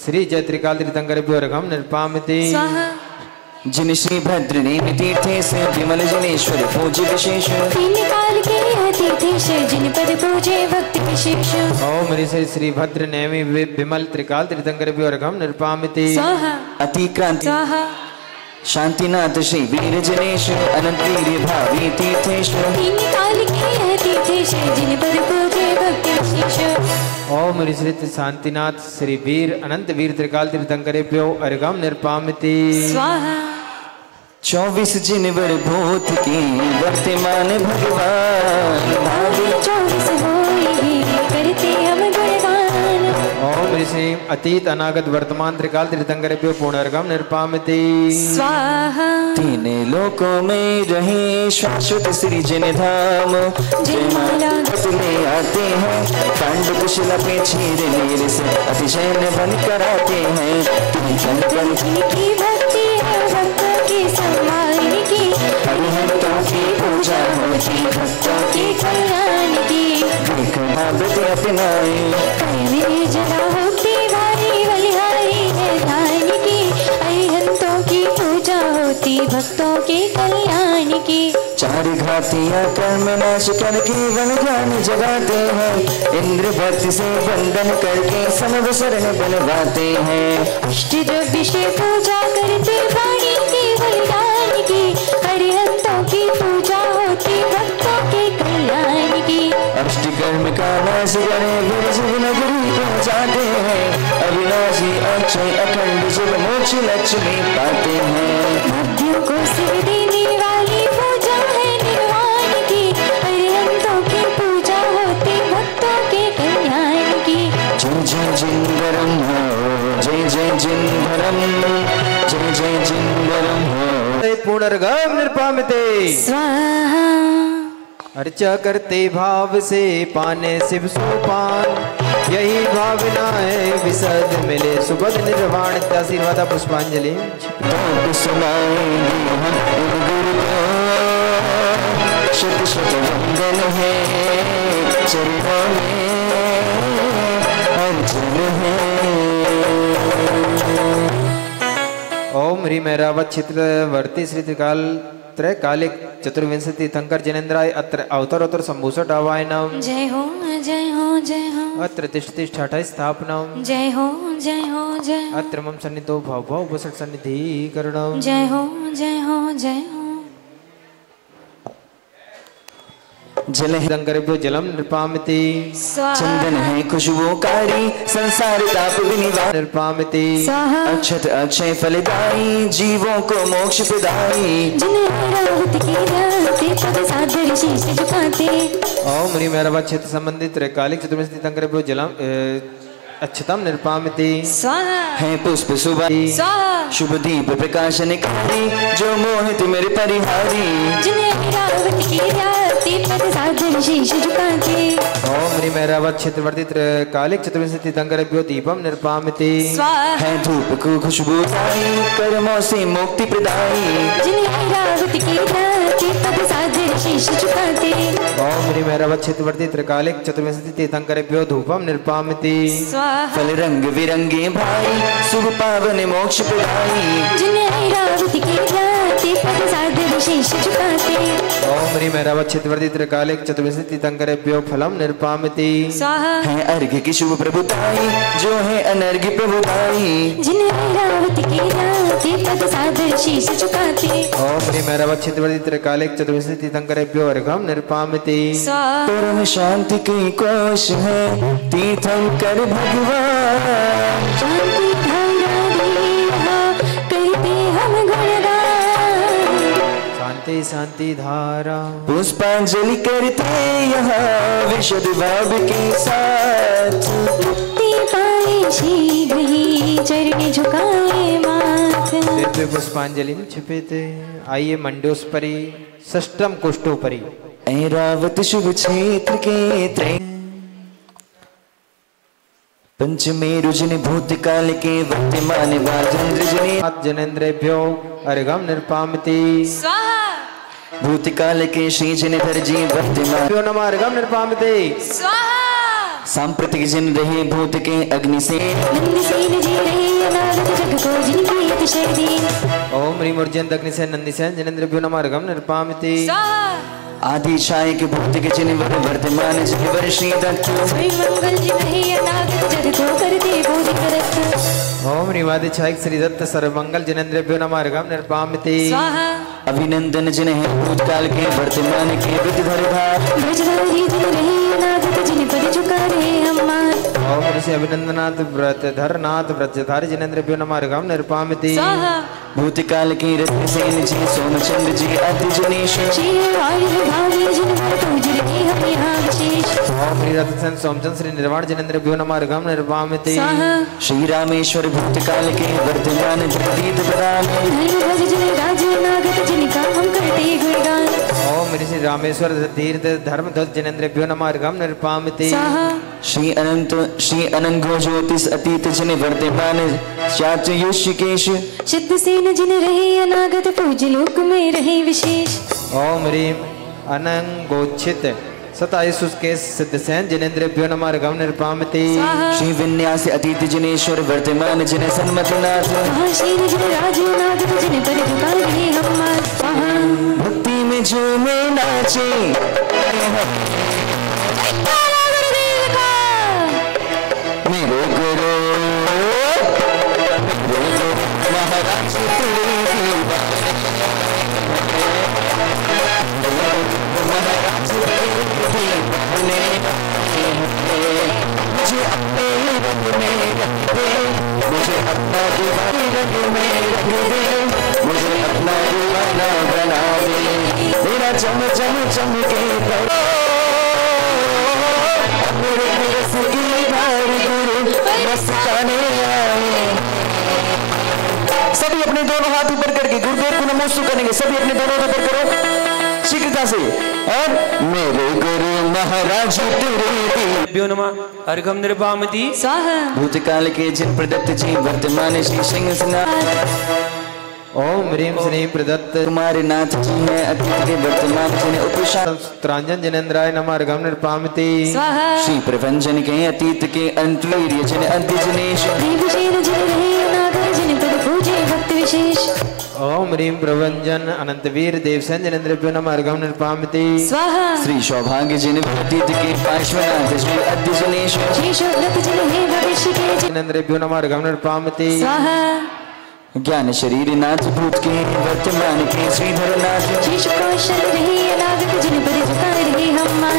श्री जय त्रिकाल तीर्थंकर अर्घम निर्पामति स्वाहा जिन श्री भद्र नेमि तीर्थे से विमल जनेश्वर पूज्य विशेष तीन काल के यह तीर्थेश जिन पद पूजे भक्ति विशेष ओम ह्रीं श्री श्री भद्र नेमि विमल त्रिकाल तीर्थंकर अर्घम निर्पामति स्वाहा अतिक्रांति स्वाहा शांतिनाथ श्री वीर जनेश अनंत वीर भावी तीर्थेश तीन काल के यह तीर्थेश जिन पद पूजे भक्ति विशेष ओम ह्रीं श्री शांतिनाथ श्री वीर अनंत वीर त्रिकाल तीर्थंकर अर्घम निर्पामति स्वाहा 24 जिनवर भूत की वर्तमान भगवान भावी 24 होई करते हम गुणगान ओम ह्रीं श्री अतीत अनागत वर्तमान त्रिकाल तीर्थंकर पूर्ण अर्घम निर्पामति स्वाहा तीन लोकों में रहे शाश्वत श्री जिन धाम जयमाला में आते हैं पांडु कुशला पे छीर नीर से अतिशय बन कराते हैं तुम कंकन की भक्ति है भक्तों की सम्मान की हरिहंतों की पूजा होती भक्तों के कल्याण की भागवत अपनाए मेरी जरा होती भारी बलिहारी है धान की अरिहंतों की पूजा होती भक्तों के कल्याण की चार घातियाँ कर्म नाश करके वन ज्ञान जगाते हैं इंद्र भक्ति से बंधन करके समव शरण बनवाते हैं अष्ट द्रव्य से पूजा करते वाणी की बलिदान की अरिहंतों की पूजा होती भक्तों के कल्याण की अष्ट कर्म का नाश करे गिरजिग नगरी पहुँचाते हैं अविनाशी अक्षय अखंड शिव मोक्ष लक्ष्मी पाते हैं मध्यों को शिव देने वाली पूजा है निर्वाण की अरिहंतों की पूजा होती भक्तों के कल्याण की जय जय जिंदरम हो जय जय जिंदरम जय जय जिंदरम हो पूर्ण अर्घम निर्पामति स्वाहा अर्चा करते भाव से पाने शिव सोपान यही भावना है विसद मिले सुबद निर्वाण आशीर्वाद पुष्पांजलि तो सुनाएंगे हम इन गुरु को शत शत वंदन है चरणों में अर्जुन है ओम ह्रीं मैरावत चित्रवर्ती श्री त्रिकाल त्रय कालिक चतुर्विंशति तीर्थंकर जनेन्द्राय अत्र अवतरोत्तर संभूषट आवाहनम जय हो जय हो जय हो अत्र तिष्ठति ठाठा स्थापनम जय हो जय हो जय हो अत्र मम सन्निधो भव भव उपसट सन्निधि करणम जय हो जय हो जय हो जल है तीर्थंकरेभ्यो जलम निर्पामति स्वाहा चंदन है खुशबूकारी संसार ताप विनिवार निर्पामति स्वाहा अक्षत अक्षय फलदायी जीवों को मोक्ष प्रदायी जिन्हें राहत की रहते पद सादर शीश झुकाते ओम ह्रीं मैरावत क्षेत्र संबंधित त्रैकालिक चतुर्विंशति तीर्थंकरेभ्यो जलम अच्छतम निरपामिति स्वाहा है पुष्प सुबाई स्वाहा शुभ दीप प्रकाशनकारी जो मोहित मेरे परिहारी जिन्हें रावत की राती पद साधन शीश झुकाते ओम ह्रीं ऐरावत क्षेत्रवर्ती कालिक चतुर्विंशति तीर्थंकरेभ्यो दीपम निरपामिति स्वाहा है धूप को खुशबूदाई कर्मों से मुक्ति प्रदाई जिन्हें रावत की राती पद साधन शीश झुकाते ओम ह्रीं ऐरावत क्षेत्रवर्ती कालिक चतुर्विंशति तीर्थंकरेभ्यो धूपम निरपामिति स्वाहा फल रंग बिरंगे भाई शुभ पावन मोक्ष प्रदाई जिन्हें रावत की राती पद साधन शीश झुकाते ओम ह्रीं ऐरावत क्षेत्रवर्ती कालिक चतुर्विंशति तीर्थंकरेभ्यो फलम निरपामिति स्वाहा है अर्घ्य की शुभ प्रभुताई जो है अनर्घ्य प्रभुताई जिन्हें रावत की राती पद साधन शीश झुकाते ओम ह्रीं ऐरावत क्षेत्रवर्ती कालिक चतुर्विंशति तीर्थंकरेभ्यो अर्घम निरपामिति स्वाहा परम शांति की कोश है तीर्थंकर भगवान शांति धारा देहा करते हम गुणगान शांति शांति धारा पुष्पांजलि करते यहाँ विशुद्ध भाव के साथ मुक्ति पाए शीघ्र ही चरण झुकाए माथ दिव्य पुष्पांजलि में छिपे थे। आइए मंडोस्परी षष्टम कुष्ठोपरी ऐरावत शुभ क्षेत्र के त्रय पंचमेरु जिन भूतकाल के वर्तमान वाजेंद्र जिने जनेन्द्रेभ्यो अर्घम निरपामिति स्वाहा भूतकाल के श्री जिनेधर जी वर्तमान भ्यो नमः अर्घम निरपामिति स्वाहा सांप्रतिक जिन रहे भूत के अग्नि से नंदीसेन जी रहे अनागत जग को जिनकी अतिशय दीन ओम ह्रीं ऊर्जयंत अग्निसेन नंदीसेन जनेन्द्रेभ्यो नमः अर्घम निरपामिति स्वाहा आदि छाय के भूत के जिन वर्तमान जिन वर श्री दत्त श्री मंगल जी रहे अनागत जग को करते बोधि करत ओम ह्रीं आदिच्छायक श्री दत्त सर्वमंगल जनेन्द्रेभ्यो नमः अर्घम निरपामिति स्वाहा अभिनंदन जिन है भूतकाल के वर्तमान के वृद्धधर भाव ब्रजधारी जिन रहे अनागत जिन पद झुका रहे हम मान ओम ऋषि अभिनंदनाथ व्रतधरनाथ व्रजधारी जनेन्द्रेभ्यो नमः अर्घम निरपामिति स्वाहा भूतकाल की रत्नसेन जी सोमचंद्र जी अति जनेश श्री आयुर भावी जिन पर पूज रहे हम यहाँ विशेष ओम ह्रीं रत्नसेन सोमचंद श्री निर्वाण जनेन्द्रेभ्यो नमः अर्घम निरपामिति स्वाहा श्री रामेश्वर भूतकाल के वर्तमान जगदीत प्रदान धर्म भज जिन राज अनागत जिनका हम करते गुणगान ओम ऋषि रामेश्वर तीर्थ धर्म ध्वज जनेन्द्रेभ्यो नमः अर्घम निरपामिति स्वाहा श्री अनंत ज्योतिष अतीत जिन वर्तमान चाच युष्यकेश सिद्ध सेन जिन रहे अनागत पूज लोक में रहे विशेष ओम ह्रीं अनंगोच्छित सतायुष के सिद्धसेन जनेन्द्रेभ्यो नमः अर्घम निरपामिति स्वाहा श्री विन्यास अतीत जिनेश्वर वर्तमान जिन सन्मतनाथ महाशील जिन राज अनागत जिन पर झुका रहे हम मान स्वाहा भक्ति में झूमे नाचे मेरे गुरु महाराज मुझे अपने रंग में रख दे मुझे अपना दीवाना रंग में रख दे मुझे अपना दीवाना बना दे मेरा चम चम चमके मेरे रस की धार गुरु मस्ताने आए सभी अपने दोनों हाथ ऊपर करके गुरुदेव को नमोस्तु करेंगे सभी अपने दोनों हाथ ऊपर करो शीघ्रता से और मेरे गुरु महाराज भ्यो नमः अर्घम निरपामिति स्वाहा भूतकाल के जिन प्रदत्त जी वर्तमान श्री सिंह ओम ह्रीं श्रीं प्रदत्त कुमार नाथ जी हैं अतीत के वर्तमान जिन उपशा त्रांजन जनेन्द्राय नमः अर्घम निरपामिति स्वाहा श्री प्रभंजन के अतीत के अंतवीर्य जिन अंत्य जनेश देवशेन जिन रहे अनागत जिन पर पूजे भक्त विशेष ओम ह्रीं प्रभंजन अनंतवीर देवसेन जनेन्द्रेभ्यो नमः अर्घम निरपामिति स्वाहा श्री सौभाग्य जिन अतीत के पार्श्वनाथ श्री अद्य जनेश श्री शुभ्रत जिन हे भविष्य के जनेन्द्रेभ्यो नमः अर्घम निरपामिति स्वाहा ज्ञान शरीर नाथ भूत के वर्तमान के श्रीधर नाथ श्री शुकौशल रहे अनागत जिन पर झुका रहे हम मान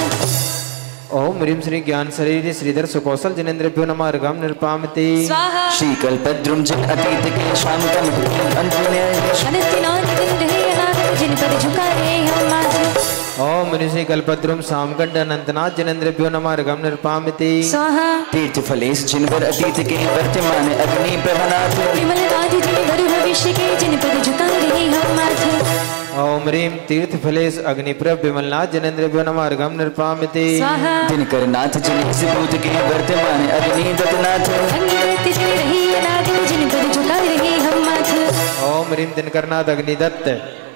ओम ह्रीं श्री ज्ञान शरीर श्रीधर सुकौशल जनेन्द्रेभ्यो नमः अर्घम निरपामिति स्वाहा श्री कल्पद्रुम जिन अतीत के शाम कम अंत अनंतनाथ जिन रहे अनागत जिन पर झुका रहे हम मान ओम मुनिषि कल्पद्रुम सामगंड अनंतनाथ जनेन्द्रभ्यो नमः अर्घम निर्पामिति स्वाहा तीर्थ फलेश जिनवर अतीत के वर्तमान अग्नि प्रभनाथ विमल गाधि जिनवर भविष्य के जिन पद झुका रहे हम माथे ओम ह्रीम तीर्थ फलेश अग्निप्रभ विमलनाथ जनेन्द्रभ्यो नमः अर्घम निर्पामिति स्वाहा दिनकर नाथ जिन भूत के वर्तमान अग्नि दत्तनाथ अंगिरत जिन रही अनादि जिन पद झुका रहे हम माथे ओम ह्रीम दिनकरनाथ अग्निदत्त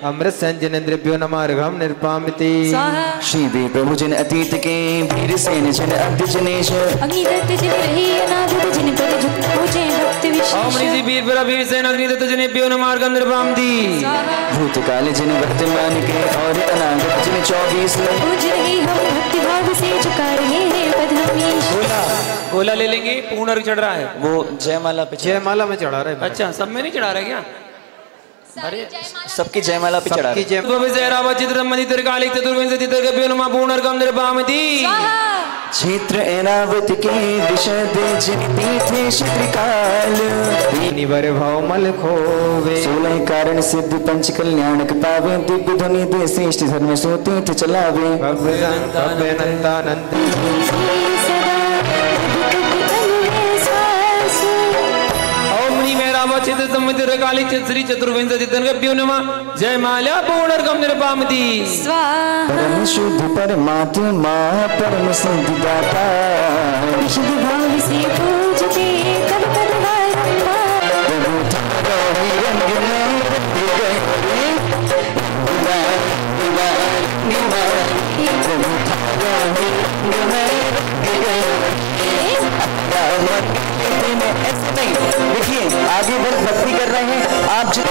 अमृत सेन जनेन्द्रभ्यो नमः अर्घम निर्पामिति स्वाहा श्री देव प्रभु जिन अतीत के वीर सेन जिन अब्द जनेश अंगिरत जिन रही अनादि जिन पद झुका पूजे भक्त ओम विशेष निधि वीर बलवीर सेन अग्निदत्त जनेभ्यो नमः अर्घम निर्पामिति भूतकाल जिन वर्तमान के और अनागत जिन 24 पूज रहे हम भक्ति भाव से झुका रहे हैं पद हमेश गोला ले लेंगे पूर्ण अर्घ चढ़ रहा है। वो जयमाला पे जयमाला में चढ़ा रहे अच्छा सब में नहीं चढ़ा रहे क्या? अरे सबकी जयमाला पे चढ़ा सबकी जय क्षेत्र ऐरावत के दिशा दे जिन तीर्थे क्षत्रिकाल निवर भाव मल खोवे 16 कारण सिद्ध पंच कल्याणक पावे दिव्य ध्वनि दे श्रेष्ठ धर्म सो तीर्थ चलावे भव्य नंदानंद सदा चित्र सम्मित काली श्री चतुर्विंशति तनगभ्यो नमः जय माल्या पूर्ण अर्घम निर्पामिति स्वाहा परम शुद्ध परमात्मा परम सिद्धि दाता विशुद्ध भाव से पूजते कब कब बारंबार प्रभु थारो ही रंग में गए प्रभु थारो ही रंग में ऐसे नहीं देखिए आगे बढ़ भक्ति कर रहे हैं आप जो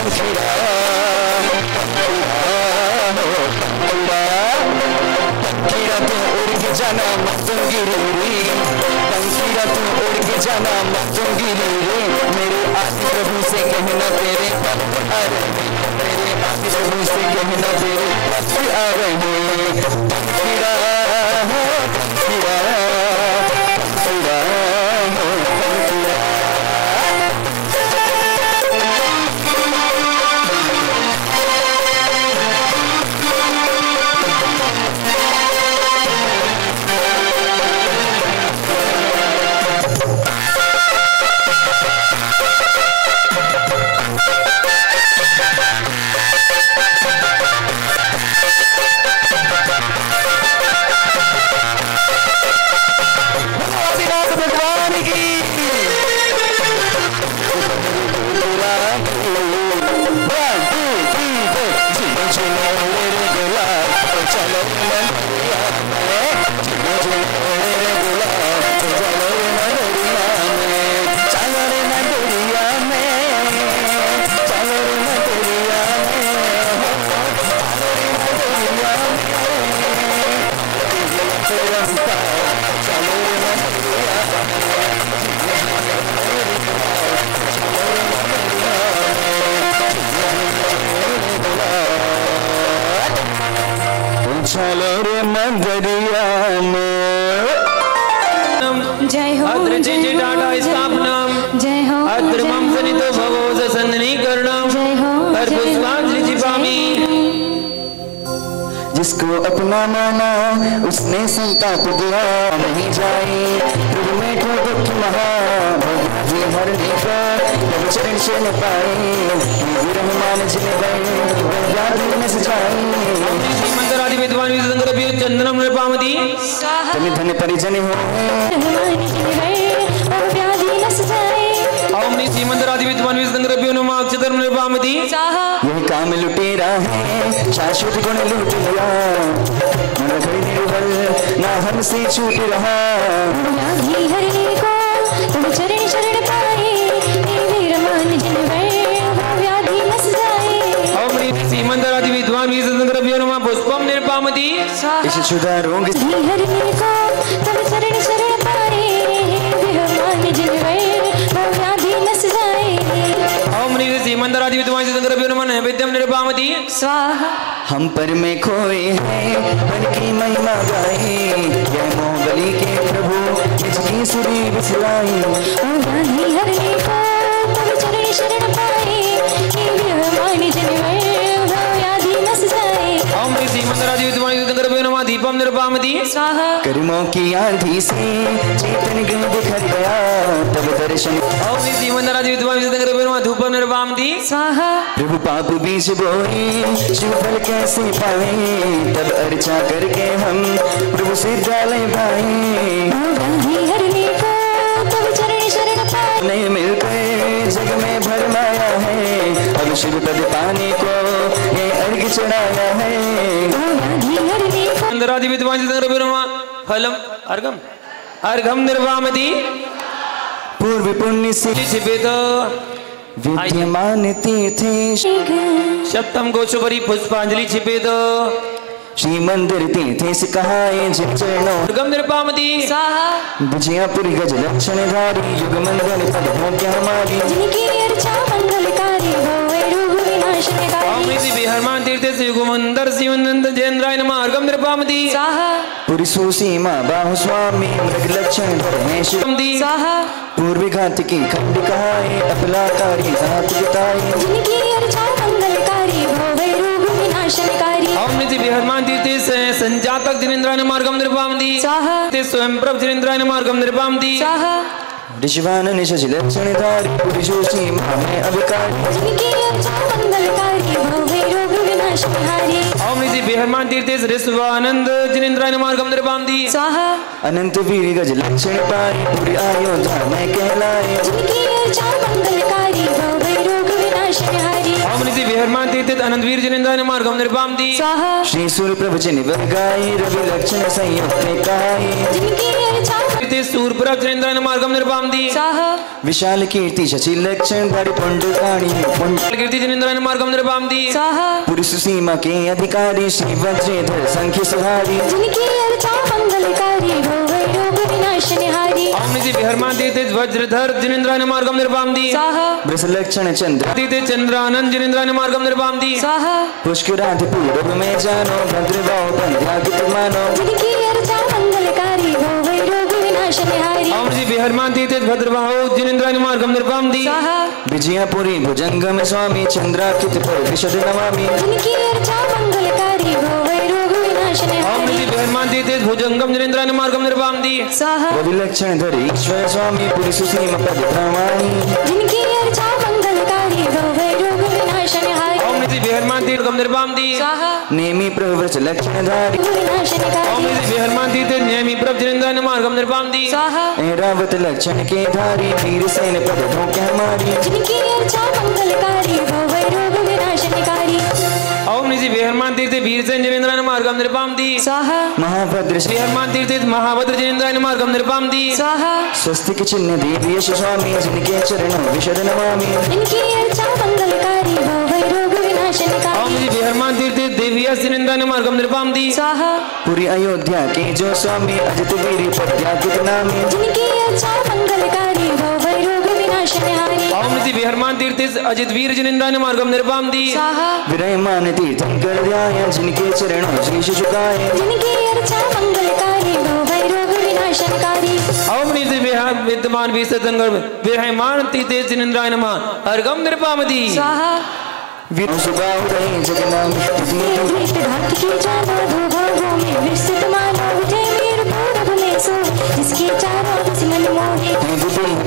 पंखीड़ा तू उड़ के जाना मतंगी रे पंखीड़ा तू उड़ के जाना मतंगी रे मेरे आदि प्रभु से कहना तेरे अरे मेरे आदि प्रभु से कहना तेरे आ रहे पंखीड़ा चलो रे मंदिरिया में जय हो अत्र चिंचे टाटा स्थापनम जय हो अत्र मम सनितो भगवो संदनीकरणम जय हो हर पुष्पांजलि छिपामी जिसको अपना माना उसने संताप दिया नहीं जाए प्रभु में दुख महा ये हर नेका जब चरण से न पाए रहमान जिन गए याद न सजाए मंत्रादि विद्वान विदंगर भी चंदनम निर्पामति धन धन परिजन हो व्याधि नस जाए ओम नि श्रीमंतरादि विद्वान विदंगर भी नुमा अक्षतर निर्पामति यही काम लुटेरा है शाश्वत गुण लूट लिया मन घड़ी निर्बल ना हमसे छूट रहा व्याधि हरने को तुम चरण शरण पाए वीर मान जिन व्याधि नस जाए ओम नि श्रीमंतरादि विद्वान विदंगर भी नुमा पुष्पम निर्पामति इसे छुड़ा रोंग हरने को तुम चरण शरण पाए वीर मान जिन व्याधि नस जाए ओम नि श्रीमंतरादि विद्वान विदंगर भी नुमा नैवेद्यम निर्पामति स्वाहा हम पर में खोए हैं मन की महिमा गाए यह मोहबली के प्रभु जिसकी सुरी बिसलाई व्याधि हरने को तुम चरण शरण पाए मान जिन व्याधि नस जाए ओम नि श्रीमंतरादि विद्वान विदंगर भी नुमा दीपम निर्पामति स्वाहा कर्मों की आंधी से चेतन गिर बिखर गया तब दर्शन ओम नि श्रीमंतरादि विद्वान विदंगर भी नुमा धूपम निर्पामति स्वाहा प्रभु पाप बीज बोए शिव फल कैसे पाए तब अर्चा करके हम प्रभु से विद्यालय पाए व्याधि हरने को तुम चरण शरण पाए नहीं मिलकर जग में भरमाया है अब शिव पद पाने को ये अर्घ चढ़ाया है व्याधि हरने को मंत्रादि विद्वान विदंगर भी नुमा फलम अर्घम अर्घम निर्पामति पूर्व पुण्य से छिपेत विद्यमान तीर्थेश सप्तम गोचुपरी पुष्पांजलि छिपेत श्री मंदिर तीर्थेश कहाए जिन चरणों अर्घम निर्पामति विजयापुरी गज लक्षण धारी युग मंगल पद हो क्या हमारी जिनकी अर्चा मंगलकारी होवे रोग विनाशनकारी ओम निधि बिहरमान तीर्थ से युगमंदर शिवनंद जयेंद्राय नमः अर्घम निर्पामति स्वाहा पुरी सुसीमा बाहु स्वामी मृग लक्षण धर है शिव स्वाहा पूर्व घात की खंड कहाए अपलाकारी घात बताए जिनकी अर्चा मंगलकारी होवे रोग विनाशनकारी ओम निधि बिहरमान तीर्थ से संजातक जयेंद्राय नमः अर्घम निर्पामति स्वाहा ते स्वयं प्रभ जयेंद्राय नमः अर्घम निर्पामति स्वाहा ऋषिवान निशज लक्षण धारी पुरी सुसीमा में अभिकारी जिनकी अर्चा मंगलकारी होवे रोग विनाशनकारी ओम निधि बिहरमान तीर्थ से ऋषवानंद जयेंद्राय नमः अर्घम निर्पामति स्वाहा अनंत वीर गज लक्षण पाए पूरी अयोध्या में कहलाए जिनकी अर्चा मंगलकारी होवे रोग विनाशनकारी ओम निधि बिहरमान तीर्थ अनंतवीर जयेंद्राय नमः अर्घम निर्पामति स्वाहा श्री सूर्य प्रभु जिन गाय रवि लक्षण संयुक्त कहाए जिनकी अर्चा तीर्थ सूर्य प्रभ जयेंद्राय नमः अर्घम निर्पामति स्वाहा विशाल कीर्ति शशि लक्षण धारी पुंडकाणी कीर्ति जिनेंद्रायण मार्गम निर्वामदी स्वाहा पुरुष सीमा के अधिकारी श्री वज्रधर संख्य सुहारी जिनकी अर्चा मंगलकारी भव रोग विनाशनहारी ओम निधि विहरमा देते वज्रधर जिनेंद्रायण मार्गम निर्वामदी स्वाहा वृष लक्षण चंद्र देते चंद्रानंद जिनेंद्रायण मार्गम निर्वामदी स्वाहा पुष्कराधि पूर्व में जानो भद्रभाव बंध्यागित मानो जिनकी अर्चा मंगलकारी भव रोग विनाशनहारी ओम निधि विहरमा देते भद्रबाहु जिनेंद्रायण मार्गम निर्वामदी स्वाहा विजयपुरी भुजंग में स्वामी चंद्राकित पर विशद नमामि जिनकी अर्चा मंगलकारी भव रोग ओम विनाशनहारी निधि विहरमा देते भुजंगम जिनेंद्रायण मार्गम निर्वामदी स्वाहा विलक्षण धर ईश्वर स्वामी पुरुष सीमा पद प्रमाणी जिनकी अर्चा मंगलकारी भव रोग विनाशनहारी ओम निधि विहरमा देते गम निर्वामदी स्वाहा नेमी प्रवृच लक्षणधारी ओम विनाशनकारी निधि विहरमा देते नियमी प्रभ जिनेंद्रायण मार्गम निर्वामदी स्वाहा ऐरावत लक्षण के धारी वीर सेन पद धोखे हमारी जिनकी अर्चा मंगलकारी भव रोग विनाशनकारी ओम निधि विहरमा देते वीरसेन जिनेंद्रायण मार्गम निर्वामदी स्वाहा महाभद्र श्री विहरमा देते महाभद्र जिनेंद्रायण मार्गम निर्वामदी स्वाहा स्वस्तिक चिन्ह देवी यश स्वामी जिनके चरणों विशद नमामि जिनकी अर्चा मंगलकारी भव रोग ओम विनाशनकारी निधि विहरमा देते देविया जिनेंद्रायण मार्गम निर्वामदी स्वाहा पूरी अयोध्या के जो स्वामी अजित वीर प्रत्यागित नामी जिनकी अर्चा मंगलकारी भव रोग विनाशनहारी ओम निधि विहरमा देते अजित वीर जिनेंद्रायण मार्गम निर्वामदी स्वाहा विरयमान तीर्थंकर ध्याय जिनके चरणों शीश झुकाए जिनकी अर्चा मंगलकारी भव रोग विनाशनकारी ओम निधि विद्यमान विसतनगर विरहमान तीते जिनेंद्रायण मार्गम निर्वामदी स्वाहा वीर सुबाहुदय जगन्नाथ द्वेष घात की जानो दो भागों में विस्तृत मानो विजय वीर पूरब में सो जिसके चारों दिस मन मोहे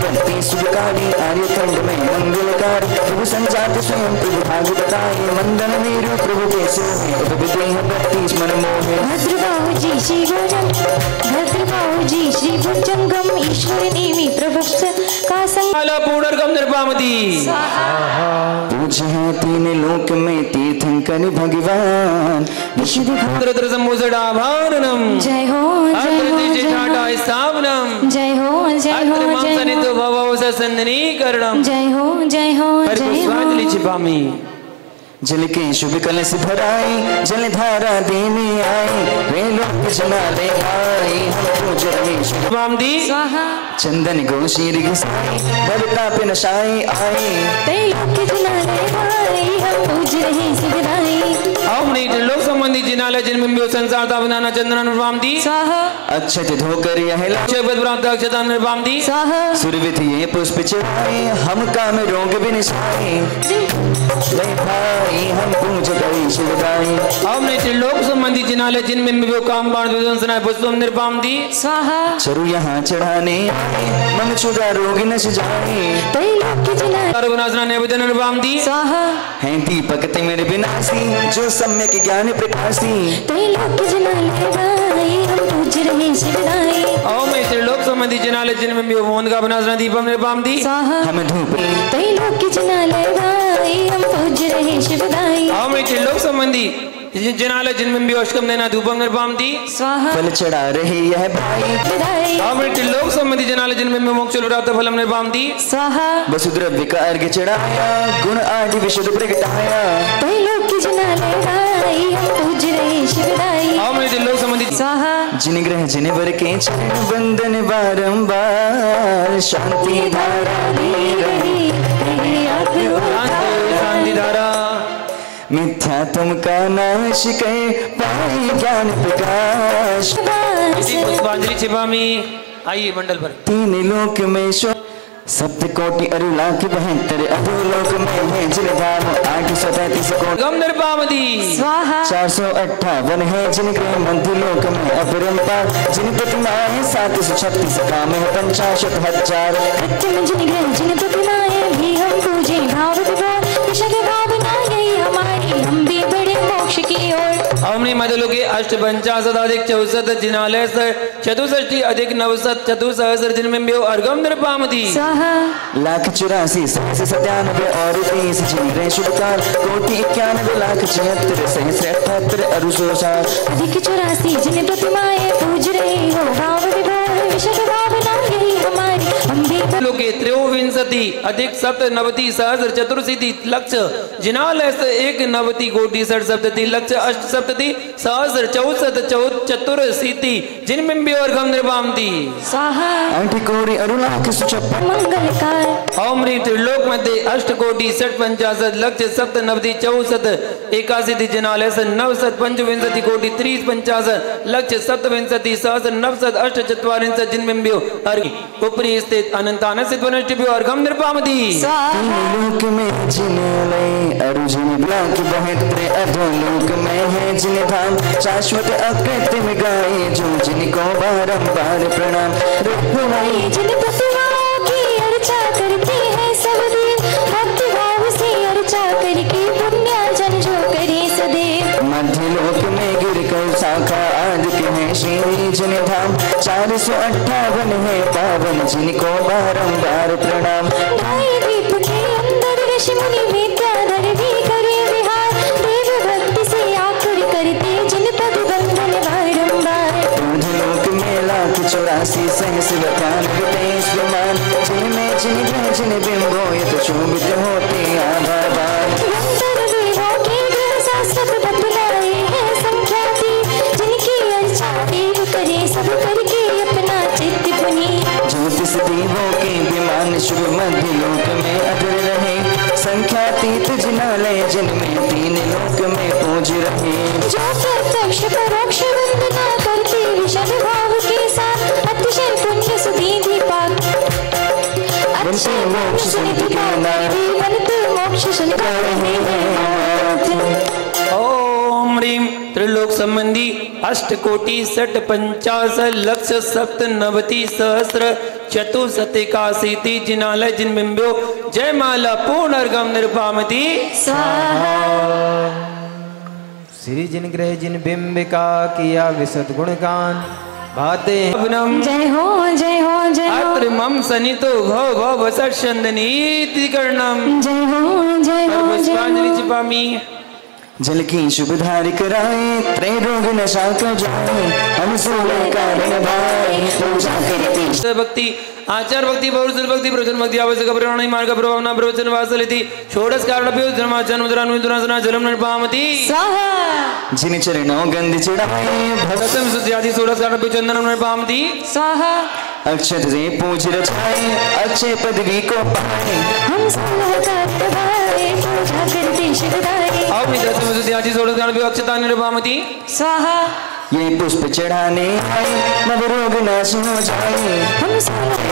भक्ति सुखकारी आर्यखंड में मंगलकार प्रभु संजात स्वयं प्रभु भाग बताए मंदन वीर प्रभु के सोहे देह भक्ति मन मोहे भद्रबाहु जी श्री भुजंग भद्रबाहु जी श्री भुजंगम ईश्वर नेमी प्रभु का संग माला पूर्णगम निर्वामदी पूज्य है तीन लोक में तीर्थंकर भगवान विशुद्ध रुद्र सम्मुसडाभारणम जय हो जय हो अत्रति जय ठाटा हो स्थापनम जय हो जय हो अत्रमं जय सनितो हो भवौ ससंदनीकरणम जय हो जय हो जय हो पुष्पांजलि छिपामी जल के शुभ कलश भराई जल धारा देने आई वे लोग जना ले आई हम पूज रहे शुभ छिपामदी स्वाहा चंदन गोशीर घिसाई बलता पे नशाई आई त्रैलोक जिनाले भाई हम पूज रहे सिद्धराई ओम निधि लोक संबंधी जिनालय जन्म में संसार ता बनाना चंद्रन निर्वामदी स्वाहा अक्षत धोकर यह ला अक्षय प्राप्त अक्षता निर्वामदी स्वाहा सुरवित ये पुष्प चढ़ाए हम काम रोग बिनसाए ले भाई हम पूज गई शिवदाई ओम निधि लोक संबंधी जिनालय जिनमें भी काम बाण विध्वंसनाय पुष्पम निर्वामदी स्वाहा चरु यहाँ चढ़ाने आए मन छुड़ा रोग नश जाए त्रैलोक जिनाले सर्वनाशना निवेदन निर्वामदी स्वाहा हैं दीपक तिमिर विनाशी जो सम्यक ज्ञान प्रकाशी त्रैलोक जिनाले भाई हम पूज रहे सिद्धराई ओम निधि लोक संबंधी जिनालय जिनमें भी मोहन का बनासना दीपम निर्वामदी स्वाहा हम धूप त्रैलोक जिनाले भाई हम पूज रहे शिवदाई ओम निधि लोक संबंधी जिनालय जिनमें भी अष्टम देना धूपम निर्वामदी स्वाहा फल चढ़ा रहे यह भाई विदाई ओम निधि लोक संबंधी जिनालय जिनमें भी मोक्ष प्राप्त फलम निर्वामदी स्वाहा वसुद्रव्य का अर्घ्य चढ़ाया गुण आदि विशुद्ध प्रगटाया त्रैलोक जिनाले भाई हम पूज रहे शिवदाई ओम निधि लोक संबंधी स्वाहा जिन ग्रह जिन वर के चरण वंदन बारंबार शांति धारा दे रही शांति धारा मिथ्या तुम का नाश कहे पाए ज्ञान प्रकाश इसी पुष्पांजलि छिपामी आइए मंडल पर तीन लोक में शो सप्त कोटि अरुलाख 72 अधोलोक में है जिन धाम 833 कोटि गम निर्वामदी स्वाहा 458 है जिन ग्रह मध्य लोक में अपरंपार जिन प्रतिमाएं 736 काम है 65,000 कृत्रिम जिन ग्रह जिन प्रतिमाएं भी हम पूजे भाव विभाव विशद भावना यही हमारी हम भी बड़े मोक्ष की ओर हमने मधुलोके अष्ट पंचाशत अधिक 64 जिनालय चतुष्टि अधिक 900 चतुसहस्र जिनमें भी अर्गम निर्वामदी स्वाहा 184 97 और 30 जिन ग्रह शुभकार कोटि 91 लाख 76 सहस्र 78 अरुसोसार अधिक 84 जिन प्रतिमाएं पूज रहे हो भाव विभाव विशद भावना यही हमारी हम भी लोके त्रयोविंश चतुर्सती अधिक सप्तनवति सहस्र चतुर्सिद्धि लक्ष्य जिनालय से एक नवति कोटि षट सप्तति लक्ष्य अष्ट सप्तति सहस्र चौसठ चतुर्सिद्धि जिनबिंबे और गम निर्वामती स्वाहा अंटिकोरि अरुणाख सुचप्पन मंगलकार ओम ह्रीं त्रिलोक मध्ये अष्ट कोटि षट पंचाशत लक्ष्य सप्तनवति चौसठ एकाशीति जिनालय से नवशत पंचविंशति कोटि 30 पंचाशत लक्ष्य सप्तविंशति सहस्र नवशत अष्ट चत्वारिंशत् जिनबिंबे और ऊपरी स्थित अनंतान सिद्ध वनष्टिभ्यो और गम निर्वामती लोक में जिनलय अर्जुन ब्लाक बहत्रे अधोलोक में है जिन धाम शाश्वत अकृत्रिम गाये जो जिनको बारंबार प्रणाम ये जिन प्रतिमाओं की अर्चा करते हैं सब देव भक्ति भाव से अर्चा करके पुण्यार्जन जो करे सदैव मध्य लोक में गिर कर शाखा आदि के हैं श्री जिन धाम 458 है पावन जिनको बारंबार प्रणाम ढाई दीप के अंदर ऋषि मुनि विद्याधर भी करे विहार देव भक्ति से आकुर करते जिन पद बंधन बारंबार लोक में 1,84 सहस्र तेईस विमान जिनमें जिन बिंबो ये तो शोभित होते आभार अंतर देवों के घर शाश्वत बतलाए हैं संख्याति जिनकी अर्चा देव करे सब करके अपना चित्त पुनी ज्योतिष देवों के विमान शुभ मध्य लोक में अधर रहे संख्यातीत जिनालय जिनमें 3 लोक में पूज रहे जो प्रत्यक्ष परोक्ष वंदना करते विशद भाव के साथ अतिशय पुण्य सुधीधि पाक अच्छे मोक्ष सुनिधि का नारी बनते मोक्ष सुनकर रहे हैं ओम ह्रीं त्रिलोक संबंधी अष्ट कोटि षट पंचाशत लक्ष्य सप्तनवति सहस्र चतुर्शतेकाशीति जिनालय जिनबिंबो जय माला पूर्ण अर्घम निर्वामती स्वाहा श्री जिन ग्रह जिन बिंबिका किया विशद गुणगान भाते अवनम जय हो जय हो जय हो अत्र मम सनितो भव भव सत्संदनीति कर्णम जय हो जय हो जय पुष्पांजलि हो चिपामी जल की शुभ धारी कराए त्रैरोग नशा कर जाए हम सोलह कारण भाई पूजा करते भक्ति आचार भक्ति पौरुष भक्ति प्रवचन भक्ति आवश्यक प्रमाण मार्ग प्रभावना प्रवचन वासलिति षोडश कारणभ्यो धर्माचरण मुद्रानुद्रासना जलम निर्वामति स्वाहा जिन चरणों गंध चढ़ाए भगतम शुद्धि आदि षोडश कारणभ्यो चंदनम निर्वामति स्वाहा अक्षत से पूज रचाए अच्छे पदवी को पाए हम सोलह कारण भाई पूजा करते शिवदाई और दशम शुद्धि आदि षोडश कारणभ्यो अक्षता निर्वामति स्वाहा ये पुष्प चढ़ाने आए नवरोग नाश हो जाए हम सोलह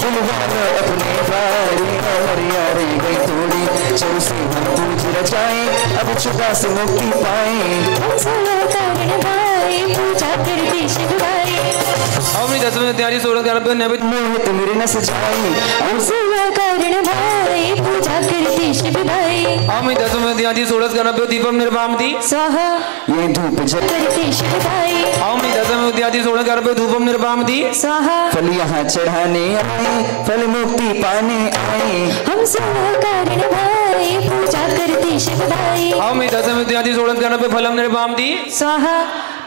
फुलवारो अपने बारे हरियारे गई थोड़ी चल से हम पूज रचाए अब छुपा से मुक्ति पाए हम सोलह कारण भाई पूजा करते शिवदाई और दशम शुद्धि आदि षोडश कारणभ्यो नैवेद्य मोहित मेरे न सजाए हम सोलह कारण भाई पूजा करते शिवदाई और दशम शुद्धि आदि षोडश कारणभ्यो दीपम निर्वामति स्वाहा ये धूप जल करते शिवदाई और दशम शुद्धि आदि षोडश कारणभ्यो धूपम निर्वामति स्वाहा फल यहाँ चढ़ाने आए फल मुक्ति पाने आए हम सोलह कारण भाई पूजा करते शिवदाई और दशम शुद्धि आदि षोडश कारणभ्यो फलम निर्वामति स्वाहा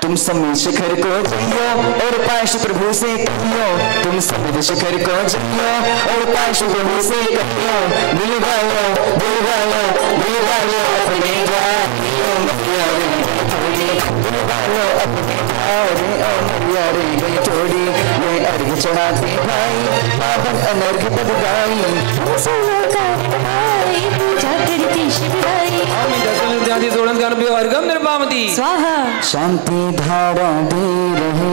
तुम समीर शिखर को जइयो और पाश प्रभु से कहियो तुम समीर शिखर को जइयो और पाश प्रभु से कहियो दिलवालो दिलवालो दिलवालो अपने गारियो मैया रे थोड़ी दिलवालो अपने गारे ओ मैया रे गई थोड़ी ये अर्घ चढ़ाते भाई पावन अनर्घ पद गाई हम सोलह कारण भाई पूजा करते शिवदाई और दशम शुद्धि आदि षोडश कारणभ्यो अर्घम निर्वामति स्वाहा शांति धारा दे रहे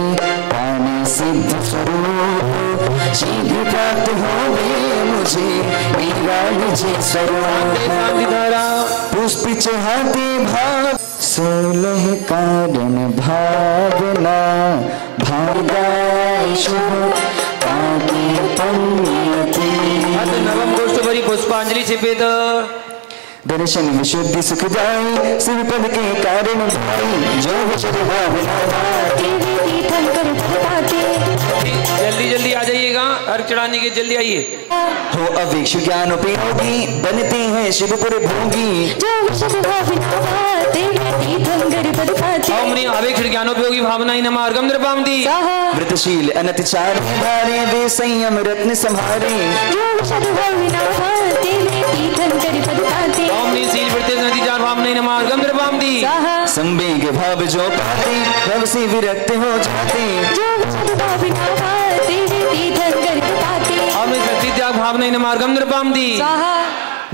पानी सिद्ध स्वरूप शीघ्र प्राप्त होवे मुझे मेरा निजी स्वरूप शांति धारा पुष्प चढ़ाते भाव 16 कारण भावना भावदाय शुभ पाके पुण्यति अत नवम गोष्ठभरी पुष्पांजलि छिपेत दर्शन विशुद्धि सुखदाई शिव पद के कारण भाई जो विचर भावना देवी तीर्थंकर पाते जल्दी जल्दी आ जाइएगा अर्घ चढ़ाने के जल्दी आइए हो अवेक्ष ज्ञान उपयोगी बनते हैं शिवपुर भोगी जो विशद भावना देवी तीर्थंकर पद पाते ओम ह्रीं अवेक्षण ज्ञानोपयोगी भावनाई नमः अर्घम नृपामति स्वाहा व्रतशील अनतिचार धारे वे संयम रत्न संहारे जो सद्भाव विना भाते वे तीर्थंकर पद पाते ओम ह्रीं शील वृत्ति नतिचार भावनाई नमः अर्घम नृपामति स्वाहा संवेग भाव जो पाते भव से विरक्त हो जाते जो सद्भाव विना भाते वे तीर्थंकर पद पाते ओम ह्रीं शक्ति त्याग भावनाई नमः अर्घम नृपामति स्वाहा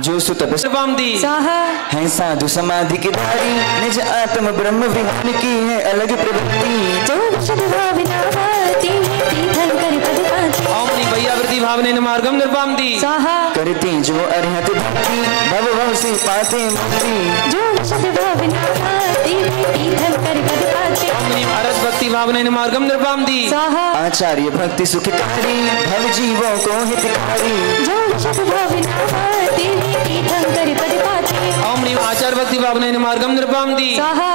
जो सुतपस नृपामति स्वाहा है साधु समाधि के धारी निज आत्म ब्रह्म विहान की है अलग प्रवृत्ति जो सद्भाव विना भाते वे तीर्थंकर पद पाते ओम ह्रीं भय्यावृत्ति भावनाई नमः अर्घम नृपामति स्वाहा करते जो अरिहत भक्ति भव भव से पाते मुक्ति जो सद्भाव विना भाते वे तीर्थंकर पद पाते ओम ह्रीं अरस भक्ति भावनाई नमः अर्घम नृपामति स्वाहा आचार्य भक्ति सुखकारी भव जीवों को हितकारी जो सद्भाव विना भाते वे तीर्थंकर पद पाते ओम ह्रीं आचार भक्ति भावनाई नमः अर्घम नृपामति स्वाहा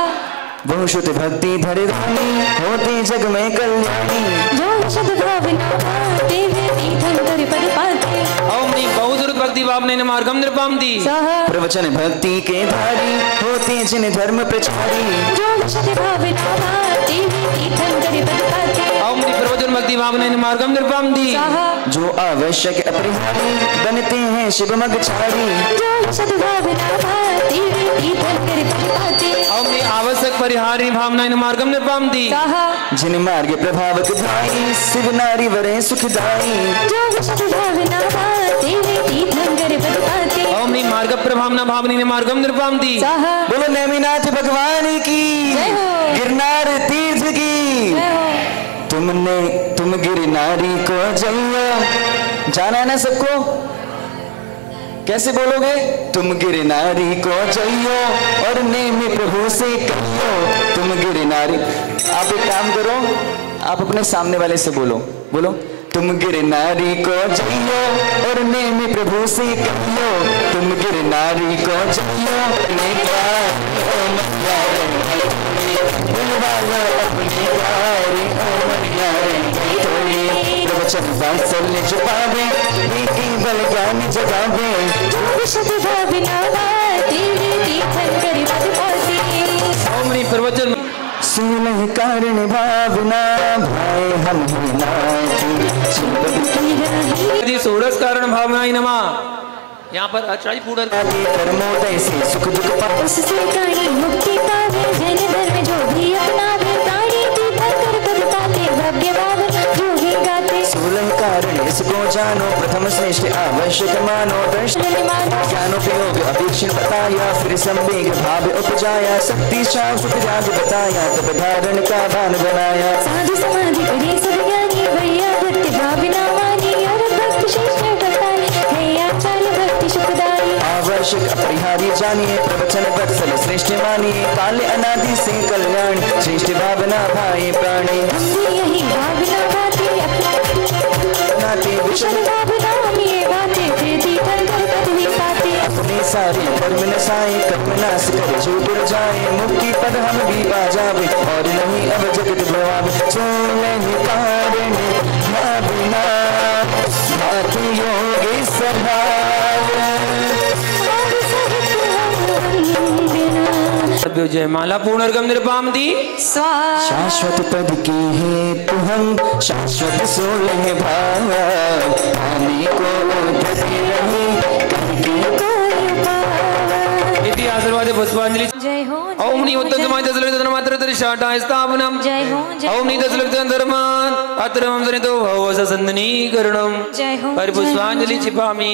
बहुश्रुत भक्ति धरे रानी होते जग में कल्याणी जो सद्भाव विना भाते वे तीर्थंकर पद पाते ओम ह्रीं बहुश्रुत भक्ति भावनाई नमः अर्घम नृपामति स्वाहा प्रवचन भक्ति के धारी होते जिन धर्म प्रचारी जो सद्भाव विना भाते वे तीर्थंकर पद पाते ओम ह्रीं प्रवचन भक्ति भावनाई नमः अर्घम नृपामति स्वाहा जो आवश्यक अपरिहारी बनते हैं शिव मगचारी जो सद्भाव विना भाते वे तीर्थंकर पद पाते ओम ह्रीं आवश्यक परिहारिणी भावनाई नमः अर्घम नृपामति स्वाहा जिन मार्ग प्रभावक भाई शिव नारी वरे सुखदाई जो सद्भाव विना भाते वे तीर्थंकर पद पाते ओम ह्रीं मार्ग प्रभावना भावनी नमः अर्घम नृपामति स्वाहा बोलो नेमिनाथ भगवान की जय हो। गिरनार तीर्थ की जय हो। तुम गिरनारी को जइयो जाना है ना सबको कैसे बोलोगे तुम गिरनारी को जइयो और नेमी प्रभु से कहियो तुम गिरनारी आप एक काम करो आप अपने सामने वाले से बोलो बोलो तुम गिरनारी को जइयो और नेमी प्रभु से कहियो तुम गिरनारी को जइयो अपने प्यार ओ मैया रे बुलवालो अपने प्यार ओ मैया रे प्रवचन वात्सल्य छुपावे केवल ज्ञान जगावे जो सद्भाव विना भाते वे तीर्थंकर पद पाते ओम ह्रीं प्रवचन सुलह कारण भावना भाई हम यदि सोरस कारण भावनाई नमः यहाँ पर अचाई पूर्ण कर्मोदय से सुख दुख पावे उससे कहीं मुक्ति पावे जैन धर्म जो भी अपनावे प्राणी तीर्थंकर पद पाते भव्य भाव जो भी गाते सुलह कारण इसको जानो प्रथम श्रेष्ठ आवश्यक मानो दर्शन मानो ज्ञानोपयोग अपेक्षण बताया फिर संवेग भाव उपजाया शक्ति शाव सुख जाग बताया तब धारण का दान बनाया साधु समाधि करे सब ज्ञानी भैया भक्ति भाव विना मानी और भक्त श्रेष्ठ बताए भैया चाल भक्ति सुखदाई आवश्यक अपरिहार्य जानिए प्रवचन वत्सल श्रेष्ठ मानिए काले अनादि से कल्याण श्रेष्ठ भावना भाई प्राणी हम भी यही भाव विना गाते नाते विषम भाव विना हम ये गाते फिर तीर्थंकर पद ही पाते अपने सारे कर्म नसाए कर्म नाश कर जो गिर जाए मुक्ति पद हम भी पा जावे और नहीं अब जगत भवावे सोलह कारण भावना भाति योगी स्वभाव जय माला पूर्ण अर्घम नृपामति स्वाहा शाश्वत पद की हेतु हम शाश्वत सोलह भाव हमें को उद्धति रही इति आशीर्वादे पुष्पांजलि जय हो ओम नी उत्तम समाज दशलक्ष धर्म मात्र त्रिशाटा स्थापनम जय हो ओम नी दशलक्ष धर्म अत्रम सनितो भव ससंदनीकरणम जय हो परिपुष्पांजलि छिपामि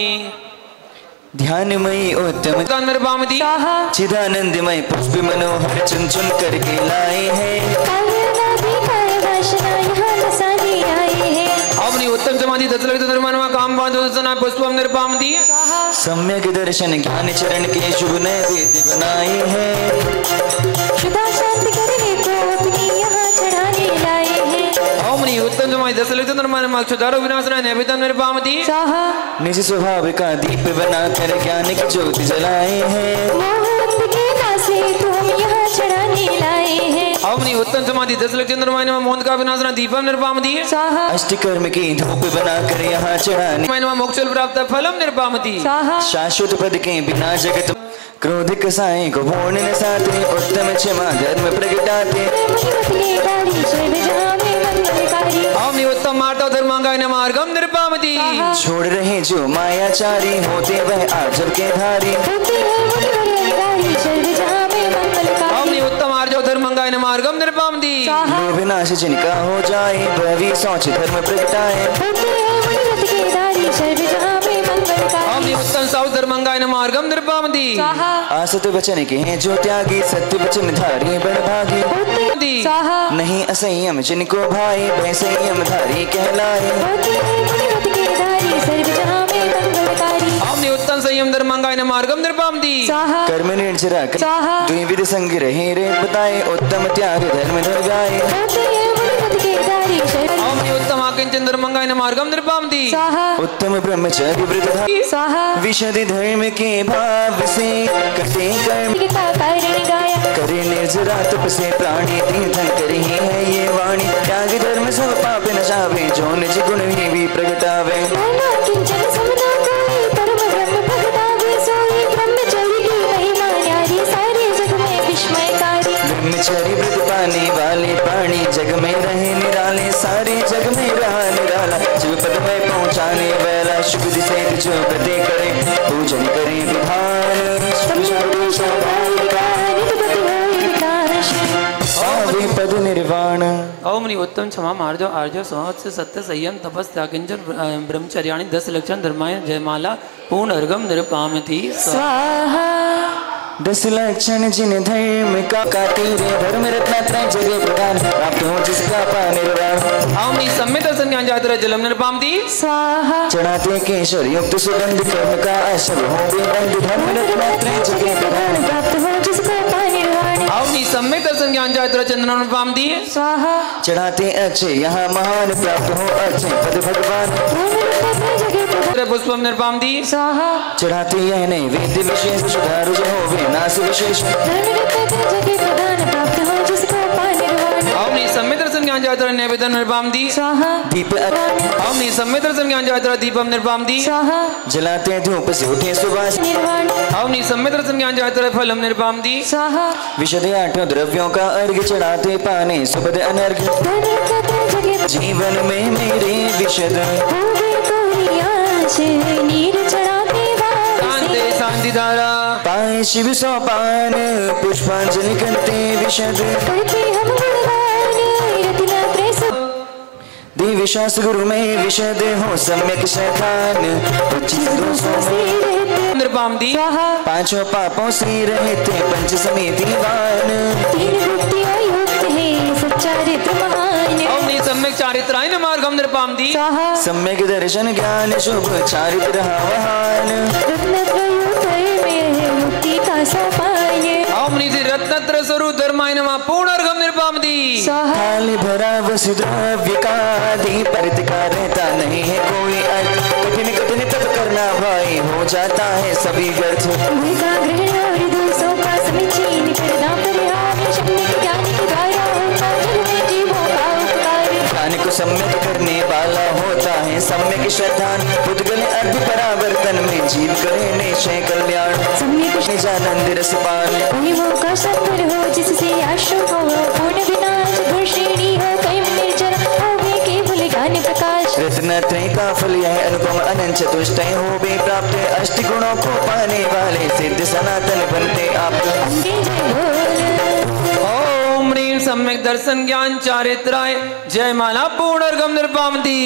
ध्यानमयी उत्तम नृपामति स्वाहा चिदानंदमय पुष्प मनोहर चुन चुन करके लाए हैं काव्य वासना यहाँ नसाने आए हैं ओम नी उत्तम समाधि दशलक्ष धर्म काम बांधना पुष्पम नृपामति सम्यक दर्शन ज्ञान चरण के शुभ नैवेद्य बनाए हैं शुदा शांति करने को अपनी यहाँ चढ़ाने लाए हैं ओम नी उत्तम समाधि दशलक्ष धर्म क्षुधारो विनाशना नैवेद्यम नृपामति स्वाहा निज स्वभाव का दीप बनाकर ज्ञान की ज्योति जलाए हैं मोहब्बत के नासे तो हम यहाँ चढ़ाने लाए हैं ओम नी उत्तम समाधि दशलक्ष धर्म मोहन का विनाशना दीपम नृपामति स्वाहा अष्टकर्म की धूप बनाकर यहाँ चढ़ाने मोक्ष प्राप्त फलम नृपामति स्वाहा शाश्वत पद के बिना जगत क्रोध कसाएं को पूर्ण न साते उत्तम क्षमा धर्म प्रगटाते ओम उत्तम मार्ता धर्मांगाय न मार्गम निर्पामति छोड़ रहे जो मायाचारी होते वह आजब के धारी उत्तम आर्जव धर्मांगाय न मार्गम निर्पामति लोभ नाश जिनका हो जाए वह भी सोच धर्म प्रगटाए उत्तम साउ धर्मांगाय न मार्गम निर्पामति आसत वचन के हैं जो त्यागी सत्य वचन धारी बड़भागी नहीं असंयम जिनको भाई वह संयम धारी कहलाए उत्तम संयम धर्मांगाय न मार्गम निर्पामति कर्म निर्जरा द्विविध संग रहे रे बताए उत्तम त्याग धर्म निर्गाए उत्तम आकिंचन धर्मांगाय न मार्गम निर्पामति उत्तम ब्रह्मचर्य व्रत विशद धर्म के भाव से कटे कर्म करे निर्जरा तप से प्राणी तीर्थन करी है ये वाणी त्याग धर्म सब पाप न जावे जो निज गुण भी प्रगटावे ब्रह्मचर्य व्रत पाने वाले प्राणी जग में रहे निराले सारे जग में रहा निराला शिव पद में पहुँचाने वाला शुभ से जो व्रते करे पूजन करे विधान पद निर्वाण ओम नि उत्तम क्षमा मार्जो आर्जो सहस्र सत्य संयम तपस्या किंचन ब्रह्मचर्याणि 10 लक्षण धर्माय जयमाला पूर्ण अर्घम निर्पामति स्वाहा 10 लक्षण जिन धर्म का तीरे धर्म रत्न जगह प्रदान प्राप्त हो जिसका निर्वाण ओम नि सम्मित संज्ञान जातरा जलम निर्पामति स्वाहा चढ़ाते केशर युक्त सुगंध कर्म का अशुभ हो बंद धर्म रत्न जगह प्रदान प्राप्त हो जिसका निर्वाण ओम नि सम्मित संज्ञान जातरा चंदन निर्पामति स्वाहा चढ़ाते अक्षय यहाँ महान प्राप्त हो अक्षय पद भगवान पुष्पम निर्पामति स्वाहा चढ़ाते यह नहीं वेद विशेष सुधार जो हो विनाश विशेष ओमनी सम्मित्र संज्ञान जातरा नैवेद्य निर्पामति स्वाहा दीप ओमनी सम्मित्र संज्ञान जातरा दीपम निर्पामति स्वाहा जलाते धूप से उठे सुवास निर्वाण ओमनी सम्मित्र संज्ञान जातरा फलम निर्पामति स्वाहा विशद 8 द्रव्यों का अर्घ चढ़ाते पाने सुबद अनर्घ जीवन में मेरे विशद नीर चढ़ाते शांति शांति धारा पाए शिव सोपान पुष्पांजलि करते विशद विश्वास गुरु में विशद हो सम्यक शैतान 25 दोषों में निर्पामति 5 पापों से रहते पंच समितिवान 3 भक्तियों युक्त है सच्चारित्र महान ओमनी सम्यक चारित्राय मार्गम निर्पामति सम्यक दर्शन ज्ञान शुभ चारित्र महान मुक्ति का सोपान ओमनी रत्नत्र स्वरूप धर्माय नमः पूर्ण अर्घम निर्पामति थाली भरा वसुद्रव्य का दीप परित का रहता नहीं है कोई अर्थ कठिन कठिन तप करना भाई हो जाता है सभी व्यर्थ ज्ञान को सम्यक करने वाला होता है सम्यक श्रद्धान पुद्गल अर्थ परावर्तन में जीव करे निश्चय कल्याण निजानंद रस पान हो जिससे आश्रम हो पूर्ण विनाश गुणश्रेणी हो कई निर्जर हो केवल ज्ञान प्रकाश रत्नत्रय का फल यह अनुपम अनंत चतुष्टय हो बे प्राप्त अष्ट गुणों को पाने वाले सिद्ध सनातन बनते आप ओम ह्रीं सम्यक दर्शन ज्ञान चारित्राय जयमाला पूर्ण अर्घम निर्पामति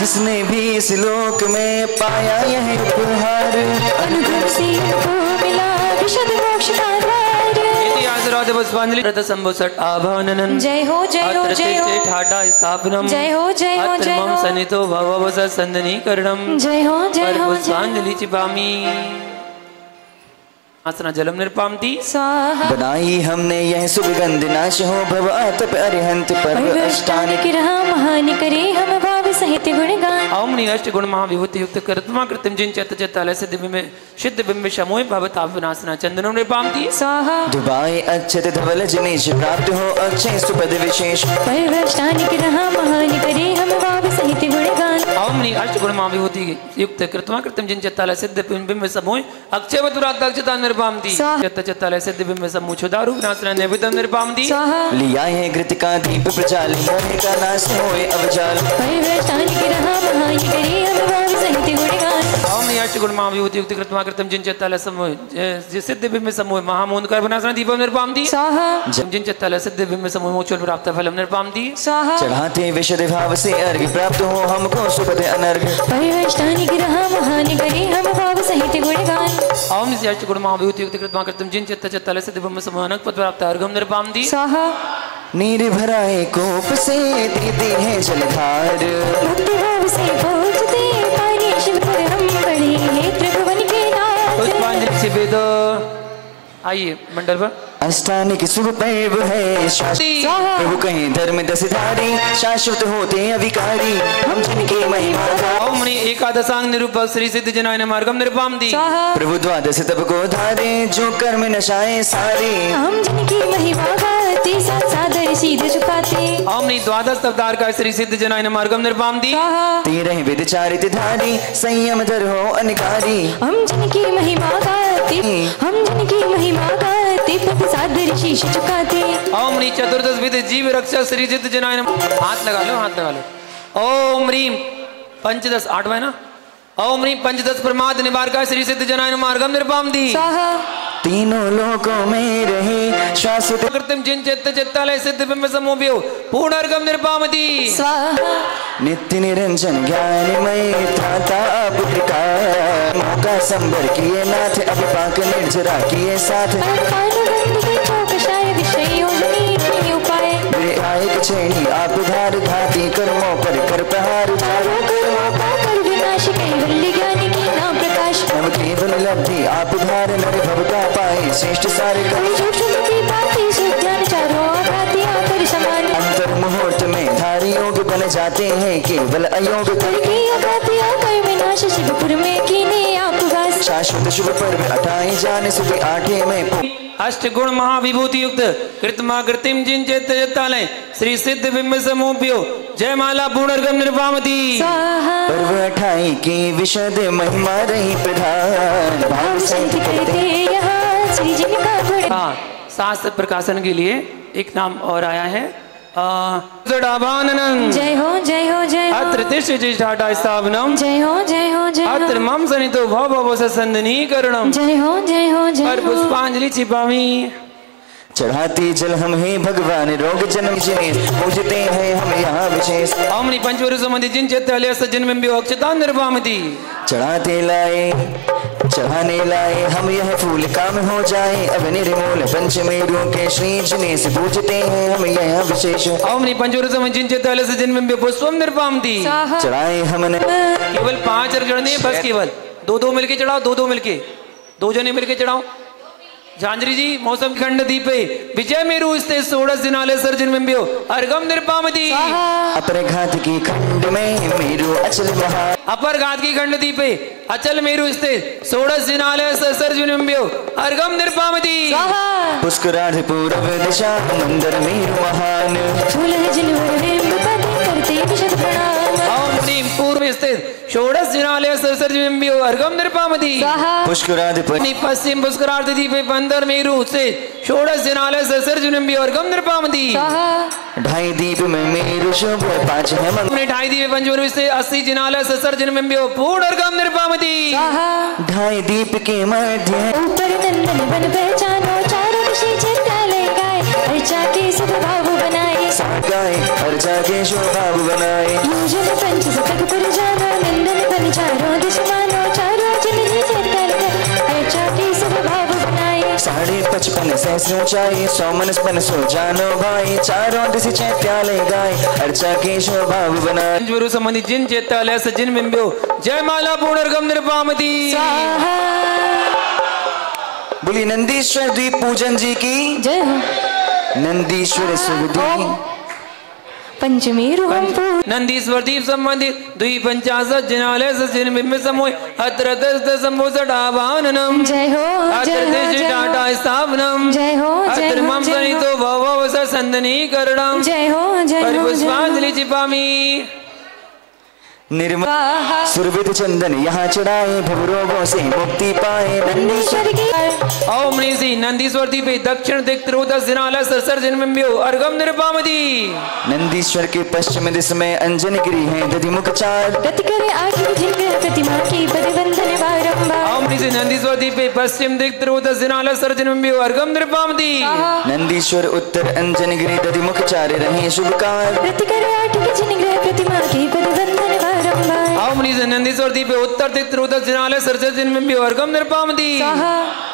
जिसने भी इस लोक में पाया यह उपहार अनुग्रह से को मिला विशद मोक्ष का द्वार इतिहास राधे पुष्पांजलि रथ संभव सट आभानन जय हो जय हो जय हो ठाडा स्थापनम जय हो जय हो जय अत्रमं हो सनितो भववस संदनीकरणम जय हो जय हो पुष्पांजलि चिपामि आसना जलम निर्पामति स्वाहा बनाई हमने यह सुगंध नाश हो भव आतप अरिहंत पर्व अष्टान की रहा महान करे हम भाव सहित गुणगान ओमनी अष्ट गुण महाविभूति युक्त कर्तमा कृतिम जिन चत चतालय सिद्ध बिंब शमोय भवताप विनाशना चंदनम निर्पामति स्वाहा दुबाई अक्षत धवल जिनेश प्राप्त हो अक्षय सुपद विशेष पर्व अष्टान की रहा महान करे हम भाव सहित गुणगान ओमनी अष्टगुण महाविभूति युक्त कृत्वा कृत्यम जिन चित्तालय सिद्ध बिंब समूह अक्षय वतुरात अक्षता निर्वाम दी चित्त चित्तालय सिद्ध बिंब समूह छुदारु नासना निविदम निर्वाम दी लिया है कृतिका दीप प्रचाल मोहे का नाश होए अवजाल परिवर्तन की रहा महान करी हम भाव सहित गुणगान ओमनी अष्टगुण महाविभूति युक्त कृत्वा कृत्यम जिन चित्तालय समूह सिद्ध बिंब समूह महामोन कर बनासना दीपम निर्वाम दी जिन चित्तालय सिद्ध बिंब समूह मोक्ष प्राप्त फलम निर्वाम दी चढ़ाते विशद भाव से अर्घ प्राप्त हो हमको सुपथ अनर्घ परिवर्तन की रहा महान करी हम भाव सहित गुणगान ओम से अष्टगुण महाविभूति युक्त कृत्वा कृत्यम जिन चित्त चित्तालय सिद्ध बिंब समूह अनक पद प्राप्त अर्घम निर्वाम दी नीर भराए कोप से देते हैं जलधार भक्ति भाव से पहुँचते पानी शिव पर हम बड़े हैं त्रिभुवन के नाथ पुष्पांजलि से वेद आइए मंडल पर अष्टानिक शुभ पर्व है प्रभु कहें धर्म दशधारी शाश्वत होते अविकारी हम जिनकी महिमा ओम मणि एकादशांग निरूपक श्री सिद्ध जनाय मार्गम निर्वाम दी प्रभु द्वादश तप को धारे जो कर्म नशाए सारे हम जिनकी महिमा गाते साथ सादर सीधे झुकाते ओम मणि द्वादश अवतार का श्री सिद्ध जनाय मार्गम निर्वाम दी 13 विद चारित धारी संयम धर हो अनकारी हम जिनकी महिमा गाते हम जिनकी महिमा गाते पति सादर शीश झुकाते ओम मणि चतुर्दश विद जीव रक्षा श्री सिद्ध जनाय हाथ लगा लो ओम ह्रीम पंचदश 8वां है ना ओम ह्रीम पंचदश प्रमाद निवारका श्री सिद्ध जनाय मार्गम निर्वाम दी तीनों लोकों में रहे शाश्वत कृत्यम जिन चित्त चित्तालय सिद्ध बिंब समूह पूर्ण अर्घम निर्वाम दी नित्य निरंजन ज्ञानमय त्राता पुत्रिका मौका संबर किए नाथ अभिपाक निर्जरा किए साथ आए छेड़ी आप धार घाती कर्मों पर कर प्रहार नव केवल लब्धि आप धार नर भव का पाए श्रेष्ठ सारे अंतर मुहूर्त में धारी योग बन जाते हैं केवल अयोग शिवपुर में शाश्वत शुभ पर्व 28 जान सुबह 8 में अष्टगुण महाविभूति युक्त कृतमा कृतिम जिन चित्त चित्तालय श्री सिद्ध बिंब समूह जय माला पूर्णर्गम निर्वाम दी पर्व 28 की विशद महिमा रही प्रधान भाव सहित करते हाँ शास्त्र प्रकाशन के लिए एक नाम और आया है जय हो जय हो जय हो अत्र तिष्ठ जिष्ठाटा स्थापनम जय हो जय हो जय हो अत्र मम सनितो भव भव ससंदनीकरणम जय हो जय हो जय पर पुष्पांजलि छिपामी चढ़ाती जल हम हे भगवान रोग जन्म जिन्हें पूजते हैं हम यहाँ विशेष ओमनी पंचवरु संबंधी जिन चित्तालय सज्जन में भी अक्षता निर्वामती चढ़ाने लाए हम यह फूल काम हो जाए अब निर्मूल पंचमेरु के श्री जिन्हें से पूजते हैं हम यहाँ विशेष ओमनी पंचवरु संबंधी जिन चित्तालय सज्जन में भी पुष्पम निर्वामती चढ़ाए हमने केवल 5 जने बस केवल दो मिलके चढ़ाओ दो मिलके 2 जने मिलके चढ़ाओ झांझरी जी मौसम खंड दीपे विजय मेरु स्थित 16 दिनालय सर्जन में अर्घम निर्वामती अपर घात की खंड में मेरु अचल महा अपर घात की खंड दीपे अचल मेरु स्थित 16 दिनालय सर्जन में अर्घम निर्वामती पुष्कराध पूर्व दिशा मंदिर मेरु महान पूर्व स्थित 16 दिनालय सर्जन में अर्घम निर्वामती पुष्कराध पश्चिम पुष्करार्थ दीपे पंदर मेरु से 16 दिनालय सर्जन में अर्घम निर्वामती 2.5 दीप में मेरु शुभ 5 है 2.5 दीप पंचवरु से 80 दिनालय सर्जन में पूर्ण अर्घम निर्वामती 2.5 दीप के मध्य ऊपर नंदन बन पहचानो चारों दिशा चित्तालय गाए अर्चा के शुभ भाव बनाए गाए अर्चा के शुभ भाव बनाए योजन पंच सतक पर जाना नंदन बन चारों दिशा मानो चारों चिन्ह चित्तालय अर्चा के शुभ भाव बनाए 55 सहस्र ऊंचाई 100 मनस सो जानो भाई चारों दिशा चैत्यालय गाए अर्चा के शुभ भाव बनाए पंचवरु संबंधी जिन चैत्यालय सज्जन में जय माला पूर्णर्गम निर्वामती बोली नंदीश्वर द्वीप पूजन जी की जय हो नंदीश्वर सुखदी पंचमेरु नंदीश्वर दीप संबंधित 250 जिनालय सज्जन बिंब समूह अत्र संभोषडावाननम जय हो अत्र टाटा स्थापनम जय हो अत्र मम सनितो भव भव ससंदनीकरणम जय हो जय हो पुष्पांजलि छिपामी निर्मल सुरभित चंदन यहाँ चढ़ाए, भवरोगों से मुक्ति पाए नंदीश्वर की। ओम ऋषि नंदीश्वर दीपे दक्षिण दिक् त्रोदश दिनालय सरसर जन्मम्यो अर्घम निर्पामति। नंदीश्वर के पश्चिम दिशा में अंजन गिरी है दधिमुख चार, रति करे आठवीं जिनकर प्रतिमा की परिवंदन बारंबार। ओम ऋषि नंदीश्वर दीपे पश्चिम दिक् त्रोदश दिनालय सरसर जन्मम्यो अर्घम निर्पामति। नंदीश्वर उत्तर अंजन गिरी दधिमुख चार रहे शुभकार, रति करे आठवीं जिनकर प्रतिमा की परिवंदन बारंबार। ओम ऋषि नंदीश्वर दीपे उत्तर दिक् त्रोदश दिनालय सरसर जन्मम्यो अर्घम निर्पामति।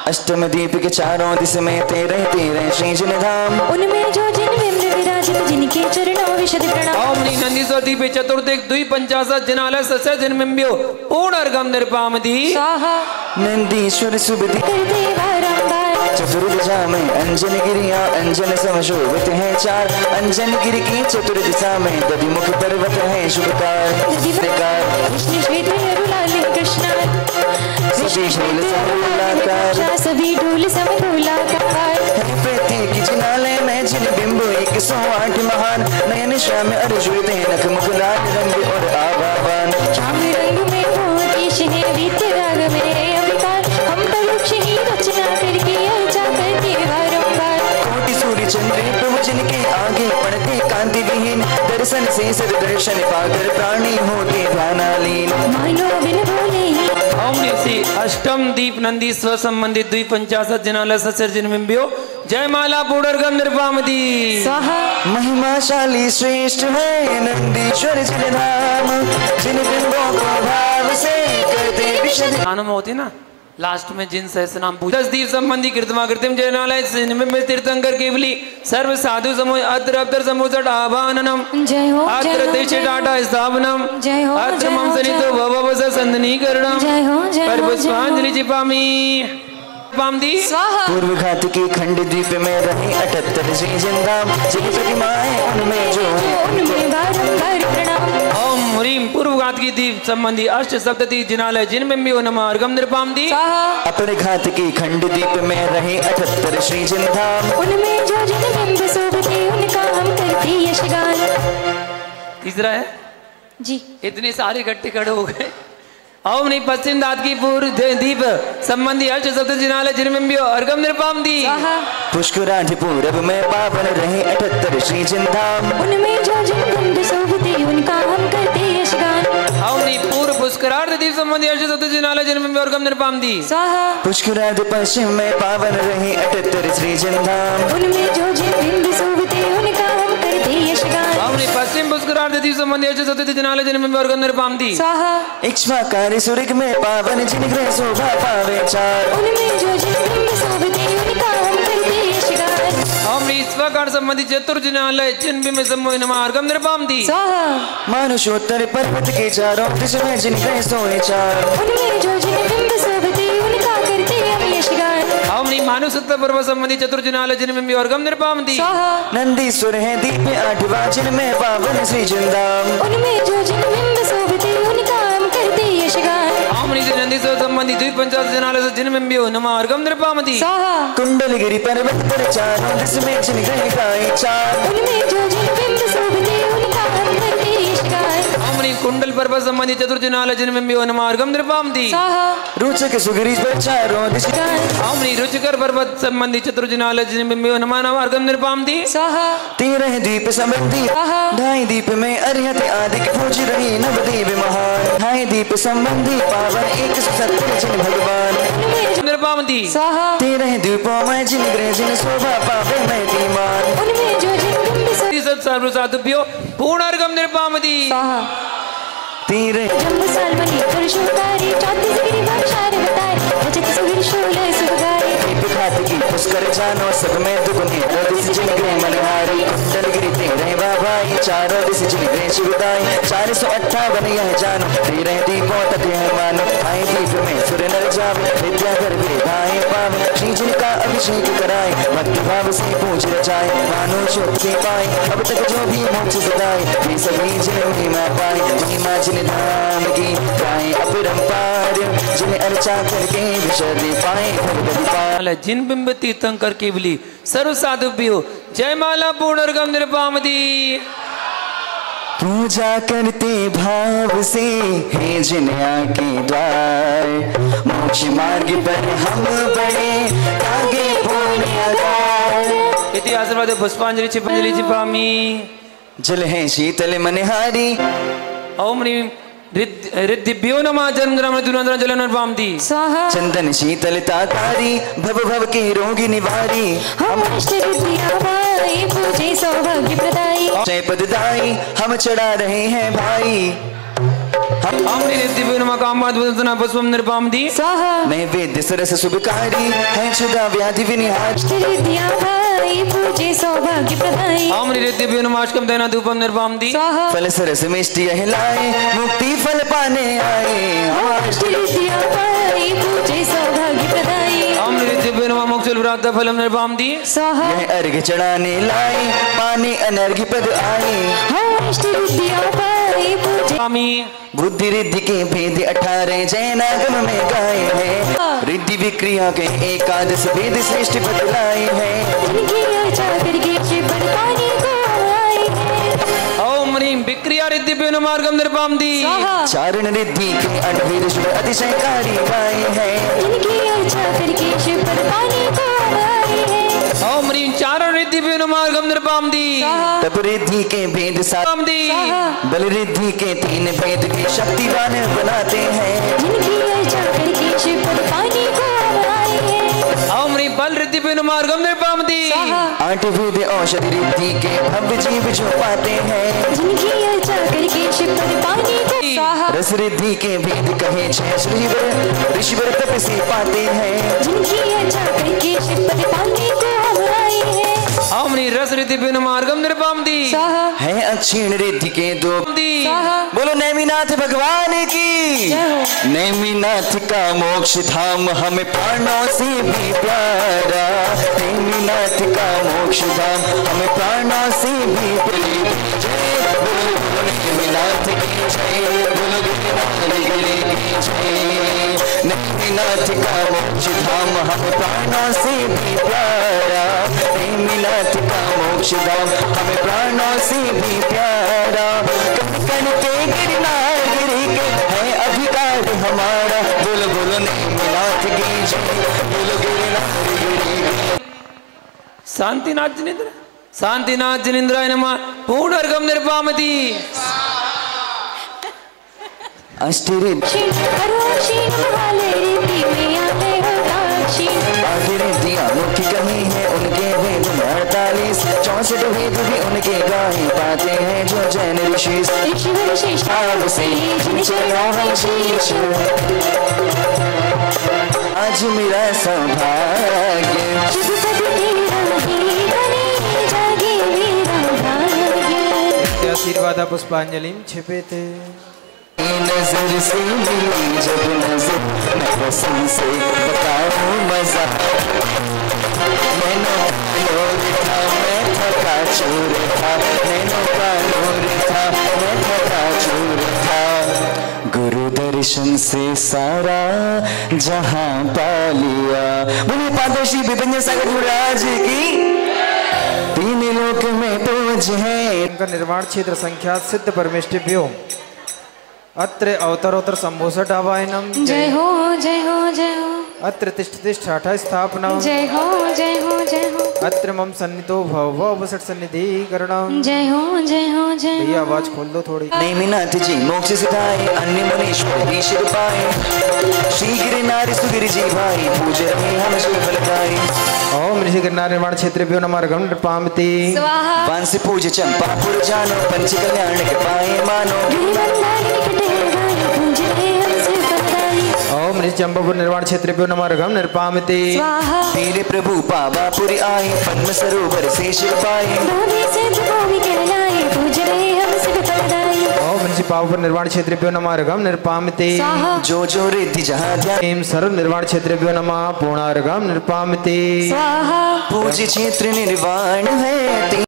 अष्टम दीप के चारों दिशा में तेरह तेरह श्री जन धाम, उनमें जो जिन बिंब विराजित जिनके चरणों विशद प्रणाम। ओम ऋषि नंदीश्वर दीपे चतुर्दिक् द्विपंचाशत् जिनालय सरसर जन्मम्यो पूर्ण अर्घम निर्पामति। नंदीश्वर सुबुद्धि करते बारंबार। चतुर्दिशा में अंजन गिरिया अंजन समशोभित है चार, अंजन गिरि की चतुर्दिशा में दधिमुख पर्वत है शुभकार। विष्णु श्वेत रुलाल कृष्ण सभी ढोल समूलाकार, सभी ढोल समूलाकार। प्रत्येक जिनालय में जिन बिंब 108 महान, नयन श्याम अर्जुन नख मुख लाल रंग और आभावान। श्याम रंग में मोतीश है विद्य राग में अविकार, हम परोक्ष ही रचना करके अर्चा करते बारंबार। कोटि सूर्य चंद्र प्रभु जिनके आगे पड़ते कांति विहीन, दर्शन से सददर्शन पाकर प्राणी होते ध्यानालीन। मानो बिन बोले ही ओम ऋषि अष्टम दीप नंदीश्वर संबंधित द्विपंचाशत् जिनालय सरसर जन्मम्यो जयमाला पूर्णर्घम निर्पामति। स्वाहा। महिमाशाली श्रेष्ठ है नंदीश्वर जिन धाम, जिन बिंबों को भाव से करते विशद। गानों में होती है ना लास्ट में जिन सहस्र नाम पूजा। 10 दीप संबंधी कृतमा कृतिम जयनालय में तीर्थंकर केवली सर्व साधु समूह अत्र अत्र समूसट आभाननम जय हो अत्र देशे टाटा स्थापनम जय हो अत्र मम सनितो भववस संधनीकरणम जय हो पर पुष्पांजलि चिपामि पामदी। स्वाहा। पूर्व घात के खंड द्वीप में रहे 78 श्री जन जिन प्रतिमाएं उनमें जो है उनमें बारंबार प्रणाम। ओम ह्रीम पूर्व घात की दीप संबंधी अष्ट सप्तति जिनालय जिनमें भी नमः अर्घम निर्पामदी। अपर घात के खंड द्वीप में रहे 78 श्री जन धाम, उनमें जो जिन बिंब शोभते उनका हम करते यशगान। तीसरा है जी इतने सारे इकट्ठे खड़े हो गए। ओम नहीं पश्चिम दात की पूर्व दीप संबंधी अष्ट सप्त जिनालय जिनमें भी अर्घम निर्पामदी। पुष्करांठ पूरब में पावन रहे 78 श्री जन धाम, उनमें जो जिन बिंब शोभते उनका हम करते यशगान। ओम नहीं पूर्व पुष्करार्थ दीप संबंधी अष्ट सप्त जिनालय जिनमें भी अर्घम निर्पामदी। पुष्करांठ पश्चिम में पावन रहे 78 श्री जन धाम, उनमें जो जिन बिंब शोभते उनका हम करते यशगान। ओम नहीं पश्चिम पुष्करार्थ दीप संबंधी अष्ट सप्त जिनालय जिनमें भी अर्घम निर्पामदी। इक्ष्वाकार स्वर्ग में पावन जिन ग्रह शोभा पावे चार, उनमें जो जिन बिंब शोभते उनका हम करते यशगान। ओम ईश्वर संबंधी चतुर्जिनालय चिन्ह में समूह नमः अर्घम निर्पामदी। मानुषोत्तर पर्वत के चारों दिशा में जिन ग्रह सोए चार, उनमें जो जिन बिंब शोभते उनका करते हम यशगान। ओम नहीं मानुषोत्तर पर्वत संबंधी चतुर्जिनालय जिनमें भी अर्घम निर्पामदी। नंदीश्वर है दीप 8वां जिनमें पावन श्री जन धाम, उनमें जो जिन बिंब शोभते उनका हम करते यशगान। ओम नहीं नंदीश्वर संबंधी द्विपंचाशत् जिनालय जिनमें भी नमः अर्घम निर्पामदी। कुंडलगिरी पर्वत पर चारों दिशा में जिन ग्रह गाए चार, उनमें जो जिन बिंब शोभते उनका हम करते यशगान। ओम नहीं कुंडल पर्वत संबंधी चतुर्जिनालय जिनमें भी नमः अर्घम निर्पामदी। रुचक सुगरीश पर चारों दिशा, ओम नहीं रुचिकर पर्वत संबंधी चतुर्जिनालय जिनमें भी नमः अर्घम निर्पामदी। 13 द्वीप संबंधी ढाई द्वीप में अरिहत आदि की पूज रही नवदेव महान, ढाई द्वीप संबंधी पावन 170 जिन भगवान निर्पामदी। 13 द्वीपों में जिन ग्रह जिन शोभा पावे मैं दीमान, उनमें जो जिन बिंब सब सर्व साधुभ्यो पूर्ण अर्घम निर्पामदी। 13 जम्बू सालमनी पुरुषोत्तारी 34 गिरि भाषार बताए रजत सुगिर शूल सुभगारे। घात की पुष्कर जानो सब में दुगुनी दिस जिन ग्रह मनहारी, कुंडलगिरी 13 बाबा ये चारों दिस जिन ग्रह शिवदाई, 458 यह जानो 13 दीपों तक यह मानो, भाई दीप में सुर नर जावे विद्या कर विधाएं पावे, श्री जिन का अभिषेक कराए भक्ति भाव से पूज रचाए, मानो शक्ति पाए अब तक जो भी मोक्ष सदाए, ये सभी जिन महिमा पाए महिमा जिन धाम की गाए अपरंपार, जिन अर्चा करके विशद पाए भगवती पाए। जिन बिंब तीर्थंकर केवली सर्व साधुभ्यो जयमाला पूर्ण अर्घम निर्पामदी। पूजा करते भाव से है जिन्या के द्वार, मोक्ष मार्ग पर हम बढ़े आगे पुण्यगार। इति आशीर्वाद पुष्पांजलि छिपांजलि छिपामी। जल है शीतल मनहारी, ओम ह्रीं रिद्धिभ्यो नमः जन्म जलन वामदी। स्वाहा। चंदन शीतलताकारी भव भव के रोग निवारी, हम अष्ट रिद्धियाँ पाए पूजे सौभाग्य प्रदाई। जय पददाई हम चढ़ा रहे हैं भाई। ओम ह्रीं रिद्धिभ्यो नमः कामाद्भुतना पुष्पम निर्वामदी। स्वाहा। नैवेद्य सरस शुभकारी है छुदा व्याधि विनिहार, अष्ट रिद्धियाँ पाए पूजे सौभाग्य प्रदाई। ओम ह्रीं रिद्धिभ्यो नमः अष्टकम दयना धूपम निर्वामदी। स्वाहा। फल सरस मिष्टि यह लाए मुक्ति फल पाने आए। अष्ट रिद्धियाँ पाए पूजे सौभाग्य प्रदाई। ओम ह्रीं रिद्धिभ्यो नमः मोक्ष प्राप्त फलम निर्वामदी। स्वाहा। यह अर्घ चढ़ाने लाए पाने अनर्घ पद आए। हम अष्ट रिद्धियाँ पाए पूजे। स्वामी। बुद्धि रिद्धि के भेद 18 जैनागम में गाए हैं, रिद्धि विक्रिया के एकादश भेद श्रेष्ठ बतलाए हैं। जिनकी अर्चा करके शिव पद पाने को आए हैं। ओम ह्रीं विक्रिया रिद्धिभ्यो नमः मार्गम निर्वामदी। स्वाहा। चारण रिद्धि के अद्भुत शुभ अतिशयकारी गाए हैं। जिनकी अर्चा करके शिव पद पाने को आए हैं। ओम ह्रीं चारण रिद्धिभ्यो नमः मार्गम निर्वामदी। स्वाहा। तप रिद्धि के भेद वामदी। बल रिद्धि के 3 भेद के शक्तिवान बनाते हैं। जिनकी अर्चा करके शिव पद पाने को आए हैं। ओम ह्रीं बल रिद्धिभ्यो नमः मार्गम निर्वामदी। स्वाहा। 8 भेद औषधि रिद्धि के भव्य जीव जो पाते हैं। जिनकी अर्चा करके शिव पद पाने को। स्वाहा। रस रिद्धि के भेद कहे 6 ऋषिवर तप से पाते हैं। जिनकी अर्चा करके शिव पद पाने को आए हैं। ओम ह्रीं रस रिद्धिभ्यो नमः मार्गम निर्वामदी। स्वाहा। है अक्षीण रिद्धि के 2। स्वाहा। बोलो नैमिनाथ भगवान की। जय हो। नैमिनाथ का मोक्ष धाम हमें प्राणों से भी प्यारा, नैमिनाथ का मोक्ष धाम हमें प्राणों से भी प्यारा। जय बोलो नैमिनाथ की जय, बोलो गिरिनाथ की जय। नैमिनाथ का मोक्ष धाम हमें प्राणों से भी प्यारा, नैमिनाथ का मोक्ष धाम हमें प्राणों से भी प्यारा। कण के गिरनार गिरी के है अधिकार हमारा, बोलो बोलो नैमिनाथ की जय, बोलो गिरनार गिरी। शांतिनाथ जिनेन्द्र शांतिनाथ जिनेन्द्राय नमः पूर्णर्घम निर्वामदी। अष्टरिद्धि अरुषि वाले रिद्धि में आते हो दाक्षी। आगे रिद्धियाँ मुख्य कही है उनके वेद 48, 64 वेद भी उनके गाए पाते हैं जो जैन ऋषि। ईश्वर श्रेष्ठ भाव से जिन चरणों हम शीश, आज मेरा सौभाग्य शुभ पद तेरा ही बने जागे मेरा भाग्य। आशीर्वाद पुष्पांजलि छिपे थे। नजर से मिली जब नजर मैं रसम से बताऊं मजा। नैनो का नूर था मैं थका चूर था, नैनो का नूर था मैं थका चूर था। गुरु दर्शन से सारा जहां पा लिया। बोले पादोशी विभिन्न सागर महाराज की 3 लोक में पूज है। इनका निर्माण क्षेत्र संख्यात सिद्ध परमेष्टिभ्यो अत्र अवतरोत्तर संभूषट आवाहनम। जय हो जय हो जय हो। अत्र तिष्ठ तिष्ठ हठ स्थापनम। जय हो जय हो जय हो। अत्र मम सन्निधो भव उपसट सन्निधिकरणम। जय हो जय हो जय भैया हो। आवाज खोल दो थोड़ी। नैमिनाथ जी मोक्ष सिधाए अन्य मुनीश्वर भी शिव पाए, श्री गिरिनारी सुगिरि जी भाई पूज रहे हम शिव फलदाई। ओम ऋषि गिरनार निर्माण क्षेत्रेभ्यो नमः नृपामति। स्वाहा। पांस पूज चंपापुर जानो, पंच कल्याण के पाए मानो। गिरिवंदारी निकट है गाय पूज रहे हम शिव फलदाई। ओम ऋषि चंपापुर निर्माण क्षेत्रेभ्यो नमः नृपामति। स्वाहा। तेरे प्रभु पावापुरी आए, पद्म सरोवर से शिव पाए। भूमि से भूमि कहलाए पूज रहे हम शिव फलदाई। ओम ऋषि पावपुर निर्माण क्षेत्रेभ्यो नमः नृपामति। स्वाहा। जो रिद्धि जहाँ ध्यान, एम सर्व निर्माण क्षेत्रेभ्यो नमः पूर्णार्घम नृपामति। स्वाहा। पूज क्षेत्र निर्वाण है।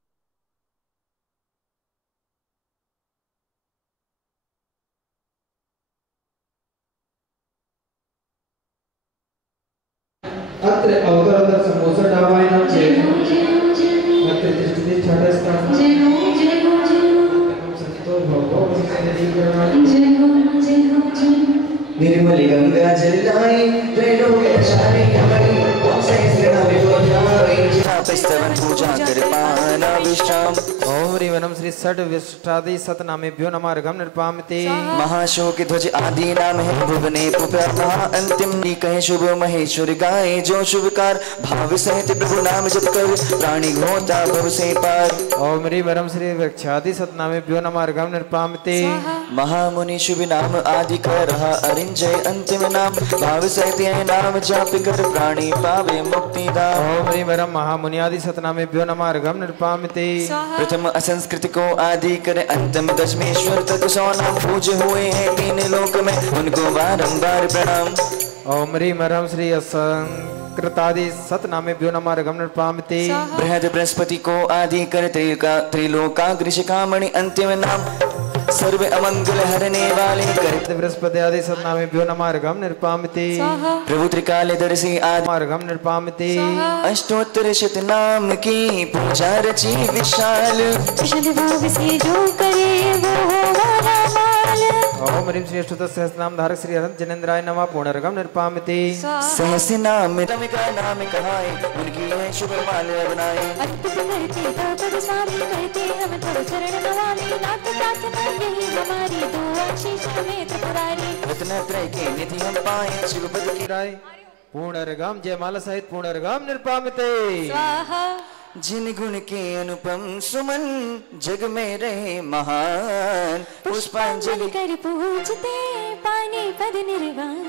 अत्र अवतरोत्तर संभूषट आवाहनम। जय हो जय हो जय हो। अत्र तिष्ठ तिष्ठ हठ स्थापनम। जय हो जय हो जय हो। मम सन्निधो निर्मल गंगा जलाई त्रैलोक सारे हमारी स्तवन पूजा कर पाना विश्राम। ओम ह्रीं वनम श्री षड विष्टादि सतनामेभ्यो नमः अर्घम निर्पामते। महाशोक ध्वज आदि नाम है भुवने पुप्रमा अंतिम कहे शुभ महेश्वर गाए जो शुभकार भाव सहित प्रभु नाम जप कर प्राणी घोता भव से पार। ओम ह्रीं वनम श्री वृक्षादि सतनामेभ्यो नमः अर्घम निर्पामते। महामुनि शुभ नाम आदि कर रहा अरिंजय अंतिम नाम भाव सहित यह नाम जाप कर प्राणी पावे मुक्ति दाम। ओम ह्रीं वरम महामुनियादि सतनामेभ्यो नमः अर्घम निर्पामते। प्रथम असंस्कृत को आदि कर अंतम दशमेश्वर तक 100 नाम पूजे हुए हैं 3 लोक में उनको बारंबार प्रणाम। ओम ह्रीं वरम श्री असंकृतादि सतनामेभ्यो नमः अर्घम निर्पामते। बृहद बृहस्पति को आदि कर त्रिलोकाग्र शिखामणि अंतिम नाम सर्व अमंगल हरने वाले कर बृहस्पति आदि सतनामेभ्यो नमः अर्घम निर्पामते। प्रभु त्रिकालदर्शी आदि अर्घम निर्पामते। अष्टोत्तर शत नाम की पूजा रची विशाल विशद भाव से जो करे वो होगा माल। ओम ह्रीं श्री अष्टोत्तर सहस्रनाम धारक श्री हरंत जनेन्द्राय नमः पूर्णर्घम निर्पामते। सहस्र नाम का नाम कहाए उनकी है शुभ माल बनाए। अद्भुत करते तब स्वामी करते हम तब चरण नवामि नाथ प्रार्थना यही हमारी दुआ शीश में त्रिपुरारी। रत्नत्रय के निधि हम पाए शिव पद की राय पूर्णर्घम जयमाला सहित पूर्णर्घम निर्पामते। स्वाहा जिन गुण के अनुपम सुमन जग में रहे महान पुष्पांजलि कर पूजते पानी पद निर्वाण।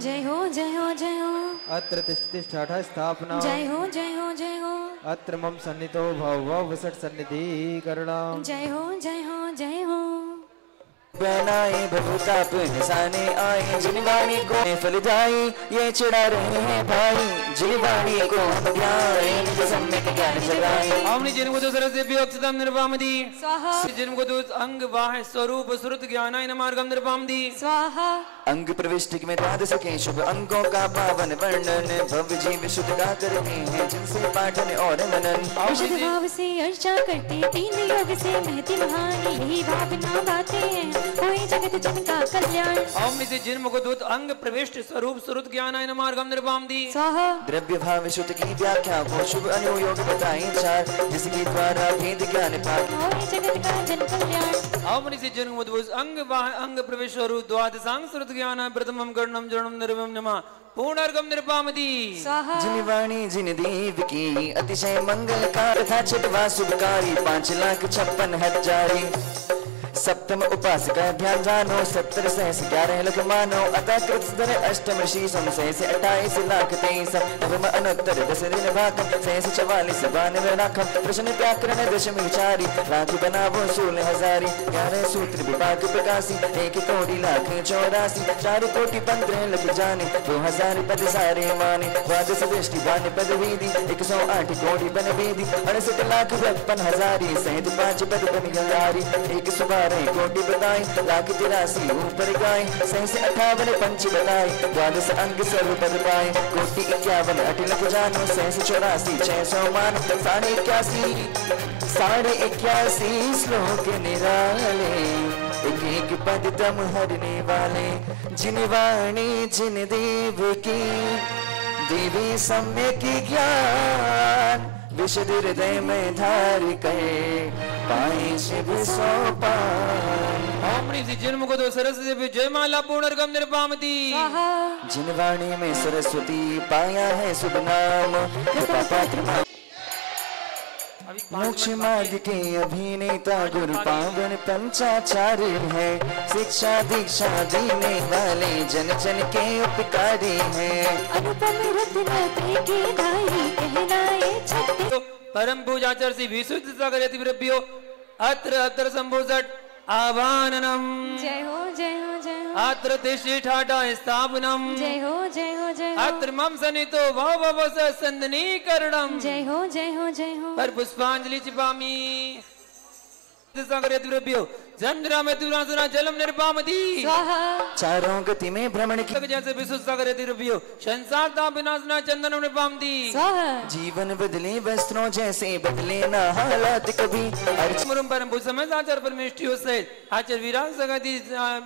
जय हो जय हो जय हो अत्र तिष्ठा स्थापना। जय हो जय हो जय हो अत्र मम सन्निधो भव विसट सन्निधि करणाम। जय हो जय हो जय हो। बनाए भवताप हसाने आए जिन वाणी को फल जाए ये चिढ़ा रहे हैं भाई जिन वाणी को ध्याए सम्यक ज्ञान जगाए। ओमनि जिनको तो सरस्वती अक्षतम निर्वामति। स्वाहा जिनको तो अंग बाह्य स्वरूप श्रुत ज्ञानाय नमः अर्घम निर्वामति। स्वाहा अंग प्रविष्टि में द्वादश के शुभ अंगों का पावन वर्णन भव्य जीव शुद्ध का करते हैं जिनसे पाठन और मनन। विशुद्ध भाव से अर्चा करते 3 योग से महती महान यही भावना बातें हैं कोई जगत जन का कल्याण। ओमनि से जिन मुकुट अंग प्रविष्ट स्वरूप श्रुत ज्ञानाय नमः अर्घम निर्वामति। स्वाहा द्रव्य भाव शुद्ध की व्याख्या को शुभ अनुयोग बताए 4 जिसके द्वारा भेद ज्ञान पाए और जगत का जन कल्याण। ओमनि से जिन मुकुट अंग बाह्य अंग प्रविष्ट स्वरूप द्वादशांग श्रुत ज्ञान प्रथमम कर्णम जरणम निर्वम नमः पूर्णर्घम निर्वामति। स्वाहा जिन वाणी जिन देव की अतिशय मंगल का तथा छठवा शुभकारी 5,56,000 सप्तम उपासका ध्यान जानो 70 सहस 11 लख मानो अतः कृतधर अष्टम ऋषि समसहस 28 लाख 23 नवम अनुत्तर 10 दिन भाकम सहस 44 92 लाखम प्रश्न व्याकरण दशम विचारी लाख बनावो 16,000 11 सूत्र विभाग प्रकाशी 1 कोटि लाख 84 4 कोटि 15 लख जाने 2000 पद सारे माने द्वादश दृष्टि बान पद वेदी 108 कोटि बन वेदी 68 लाख 56,000 सहित 5 पद बन गंगारी 112 कोटि बताए लाख 83 ऊपर गाय सहस 58 पंच बताए द्वादश अंग सर्व पद पाए कोटि 51 8 लख जानो सहस 84 600 मान 81 श्लोक निराले एक एक पद तम हरने वाले जिन वाणी जिन देव की देवी सम्यक ज्ञान विशुद्ध हृदय में धार करे पाए शिव सोपान। ओमनि से जिन मुकुट सरस्वती जयमाला पूर्णर्घम निर्वामति। जिन वाणी में सरस्वती पाया है शुभ नाम मोक्ष मार्ग के अभिनेता गुरु पावन पंचाचार्य है शिक्षा दीक्षा देने वाले जन जन के उपकारी हैं। अनुपम रत्न के धारी कहलाए छत्तीस परम पूजाचर से विशुद्ध सागर यतिव्रभ्यो अत्र अत्र संभूषट आवाहनम। जय हो जय हो जय हो अत्र तिष्ठाटा स्थापनम। जय हो जय हो जय हो अत्र मम सनितो भव संदनीकरणम। जय हो जय हो जय हो पर पुष्पांजलि चिपामी। जन्म में दुरासना जलम निर्वामती स्वाहा चारों गति में भ्रमण की जैसे विशुद्ध सागर द्रव्यो संसार ता विनाशना चंदन निर्वामती स्वाहा जीवन बदले वस्त्रों जैसे बदले ना हालात कभी मुरुम परम भूसमय आचार परमेष्टियो से आचार विराग सगति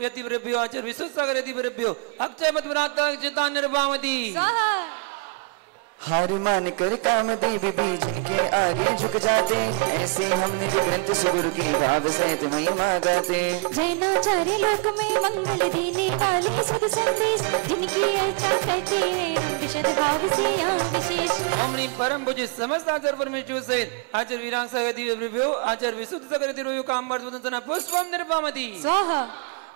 यति द्रव्यो आचार विशुद्ध सागर द्रव्यो अक्षय मत प्राता चिता निर्वामती स्वाहा हार मान कर कामदेव भी जिनके आगे झुक जाते ऐसे हमने ग्रंथ सुगुरु की भाव सहित महिमा गाते जैनाचार्य लोक में मंगल देने वाले सद संदेश जिनकी अर्चा करते हैं हम विशद भाव से यहाँ विशेष हमने परम भुज समस्त आचार परमेष्टियो से आचार विराग सगति द्रव्यो आचार विशुद्ध सागर द्रव्यो काम वर्धन पुष्पम निर्वामती स्वाहा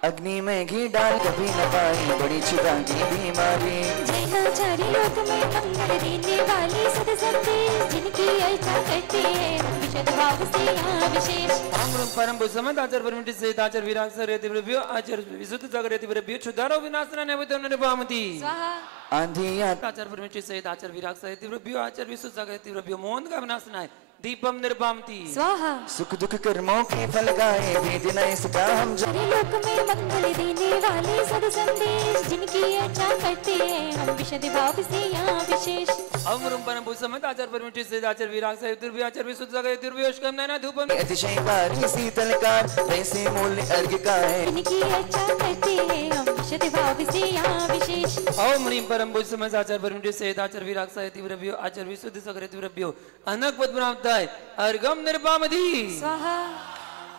अग्नि में घी डाल कभी न पाई बड़ी चिता की बीमारी जैनाचार्य लोक में मंगल देने वाले सद संदेश जिनकी अर्चा करते हैं हम विशद भाव से यहाँ विशेष हमने परम भुज समस्त आचार परमेष्टियो से आचार विराग सगति द्रव्यो आचार विशुद्ध सागर द्रव्यो क्षुधारो विनाशना निवृत्तो निर्वामती स्वाहा आंधी आचार परमेष्टियो से आचार विराग सगति द्रव्यो आचार विशुद्ध सागर द्रव्यो मोहन का विनाशना है दीपम निर्वामती स्वाहा सुख दुख कर्मों के फल गाए भेद न इसका हम सारे लोक में मंगल देने वाले सद संदेश जिनकी अर्चा करते हैं हम विशद भाव से यहाँ विशेष अमरुम परम भूसमत आचार परमेष्टियो से आचार विराग सहित द्रव्यो आचार विशुद्ध सागर द्रव्यो स्कंदना धूपम अतिशय भारी शीतल का वैसे मूल्य अर्घ का है जिनकी अर्चा करते हैं हम विशद भाव से यहाँ विशेष अमरुम परम भूसमत आचार परमेष्टियो से आचार विराग सहित द्रव्यो आचार विशुद्ध सागर द्रव्यो अनक पद प्राप्त है अर्गम निर्वामती स्वाहा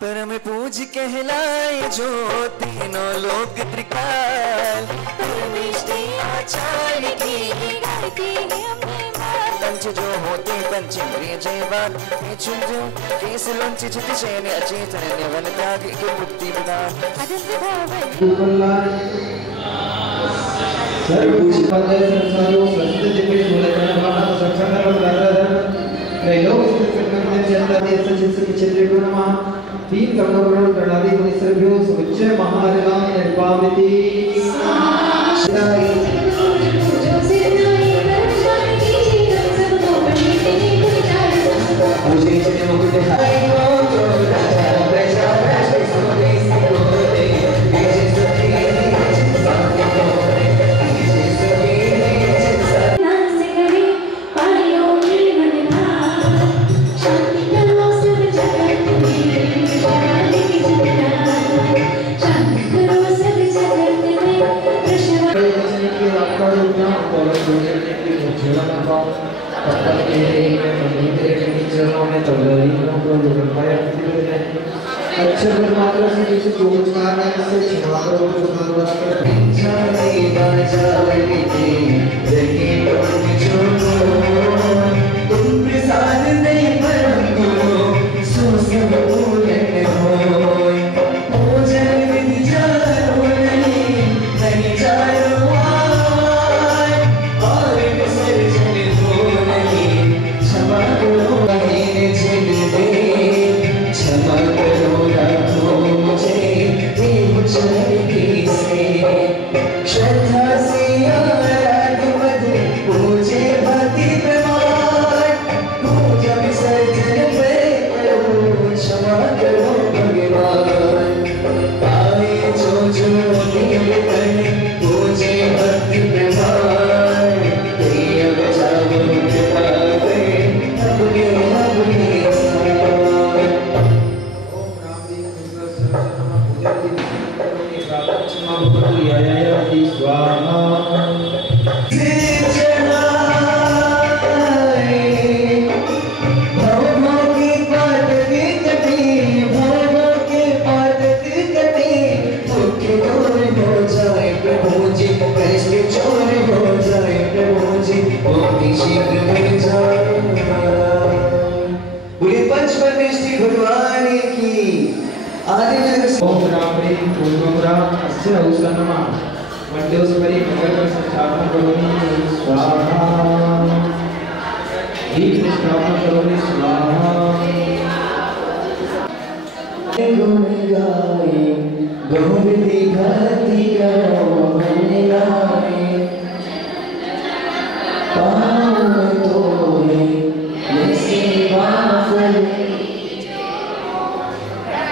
परम पूज कहलाए जो तीनों लोक त्रिकाल परमेष्टि आचार्य की गाती है हमने मार पंच जो होते पंचेंद्रिय जयवान ये चुंजो केस लंच चित चैन अचेतन निवन त्याग के मुक्ति विधान अदल विधावन सर्वभूषि पदे संसारो संस्कृत दिव्य मूलकरण भाव संसार धर्म त्रैलोक स्थित चंद्रादि सचित सचित्र गुणमा तीन कमलों प्रणादि मुनिसर्भ्यो सुच्च महारगा निर्वामिति मुझे चले मुकुट अच्छा परमात्मा से जिसे जो उपकार है उसे क्षमा करो जो भगवान के जाने बाजारे जगी तुम छोड़ो तुम प्रसाद नहीं परंतु सो सब पूर्ण हो ओ जन विधि जानो नहीं जानो और विसर्जन हो नहीं क्षमा करो नहीं छिल दे क्षमा करो श्रद्धा से पूजे भक्ति प्रमाण पूजा विसर्जन करो क्षमा करो भगवान आए जो पूजे भक्ति प्रमाण प्रिय बचाओ कृपा करें अपने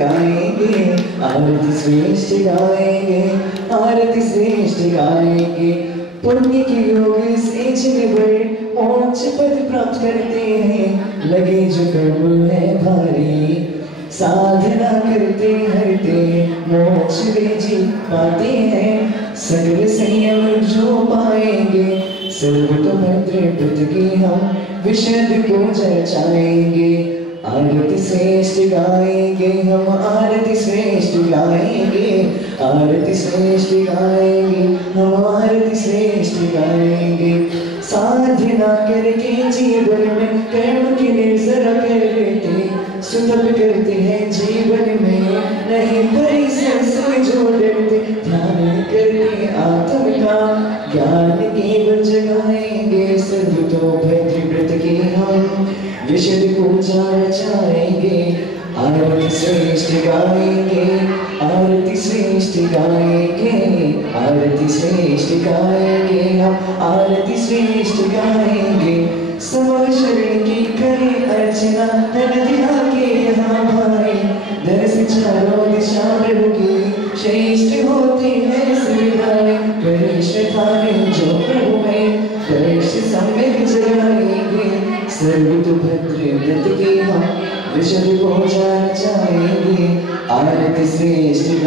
गाएंगे आरती श्रेष्ठ गाएंगे, आरती श्रेष्ठ गाएंगे। पुण्य की योग से जिनवर मोक्ष पद प्राप्त करते हैं, लगे जो कर्म है भारी, साधना करते हरते मोक्ष वे जी पाते हैं। सगल संयम जो पाएंगे, सर्वतोभद्र व्रत की हम विशद को चर्चाएंगे। आरती श्रेष्ठ गाएंगे हम, आरती श्रेष्ठ गाएंगे, आरती श्रेष्ठ गाएंगे हम, आरती श्रेष्ठ गाएंगे। साधना करके जीवन में कर्म की निर्जरा कर लेते, सुतप करते हैं जीवन में, नहीं परिश्रम से जो डरते, ध्यान करके आत्म का ज्ञान केवल जगाएंगे। सर्वतोभद्र व्रत की हम विशद पूजा रचाएंगे। आरती श्रेष्ठ गाएंगे, आरती श्रेष्ठ गाएंगे, आरती श्रेष्ठ गाएंगे हम, आरती श्रेष्ठ गाएंगे। समर शरण की करें अर्चना, नदी आके यहाँ भाई, दर्श चारों दिशा प्रभु की श्रेष्ठ होते हैं सुविधाएं। करे श्रद्धाएं जो प्रभु में, दर्श सम्यक जगाएंगे। सर्वतोभद्र व्रत की हम विशद पूजा रचाएंगे। आरती श्रेष्ठ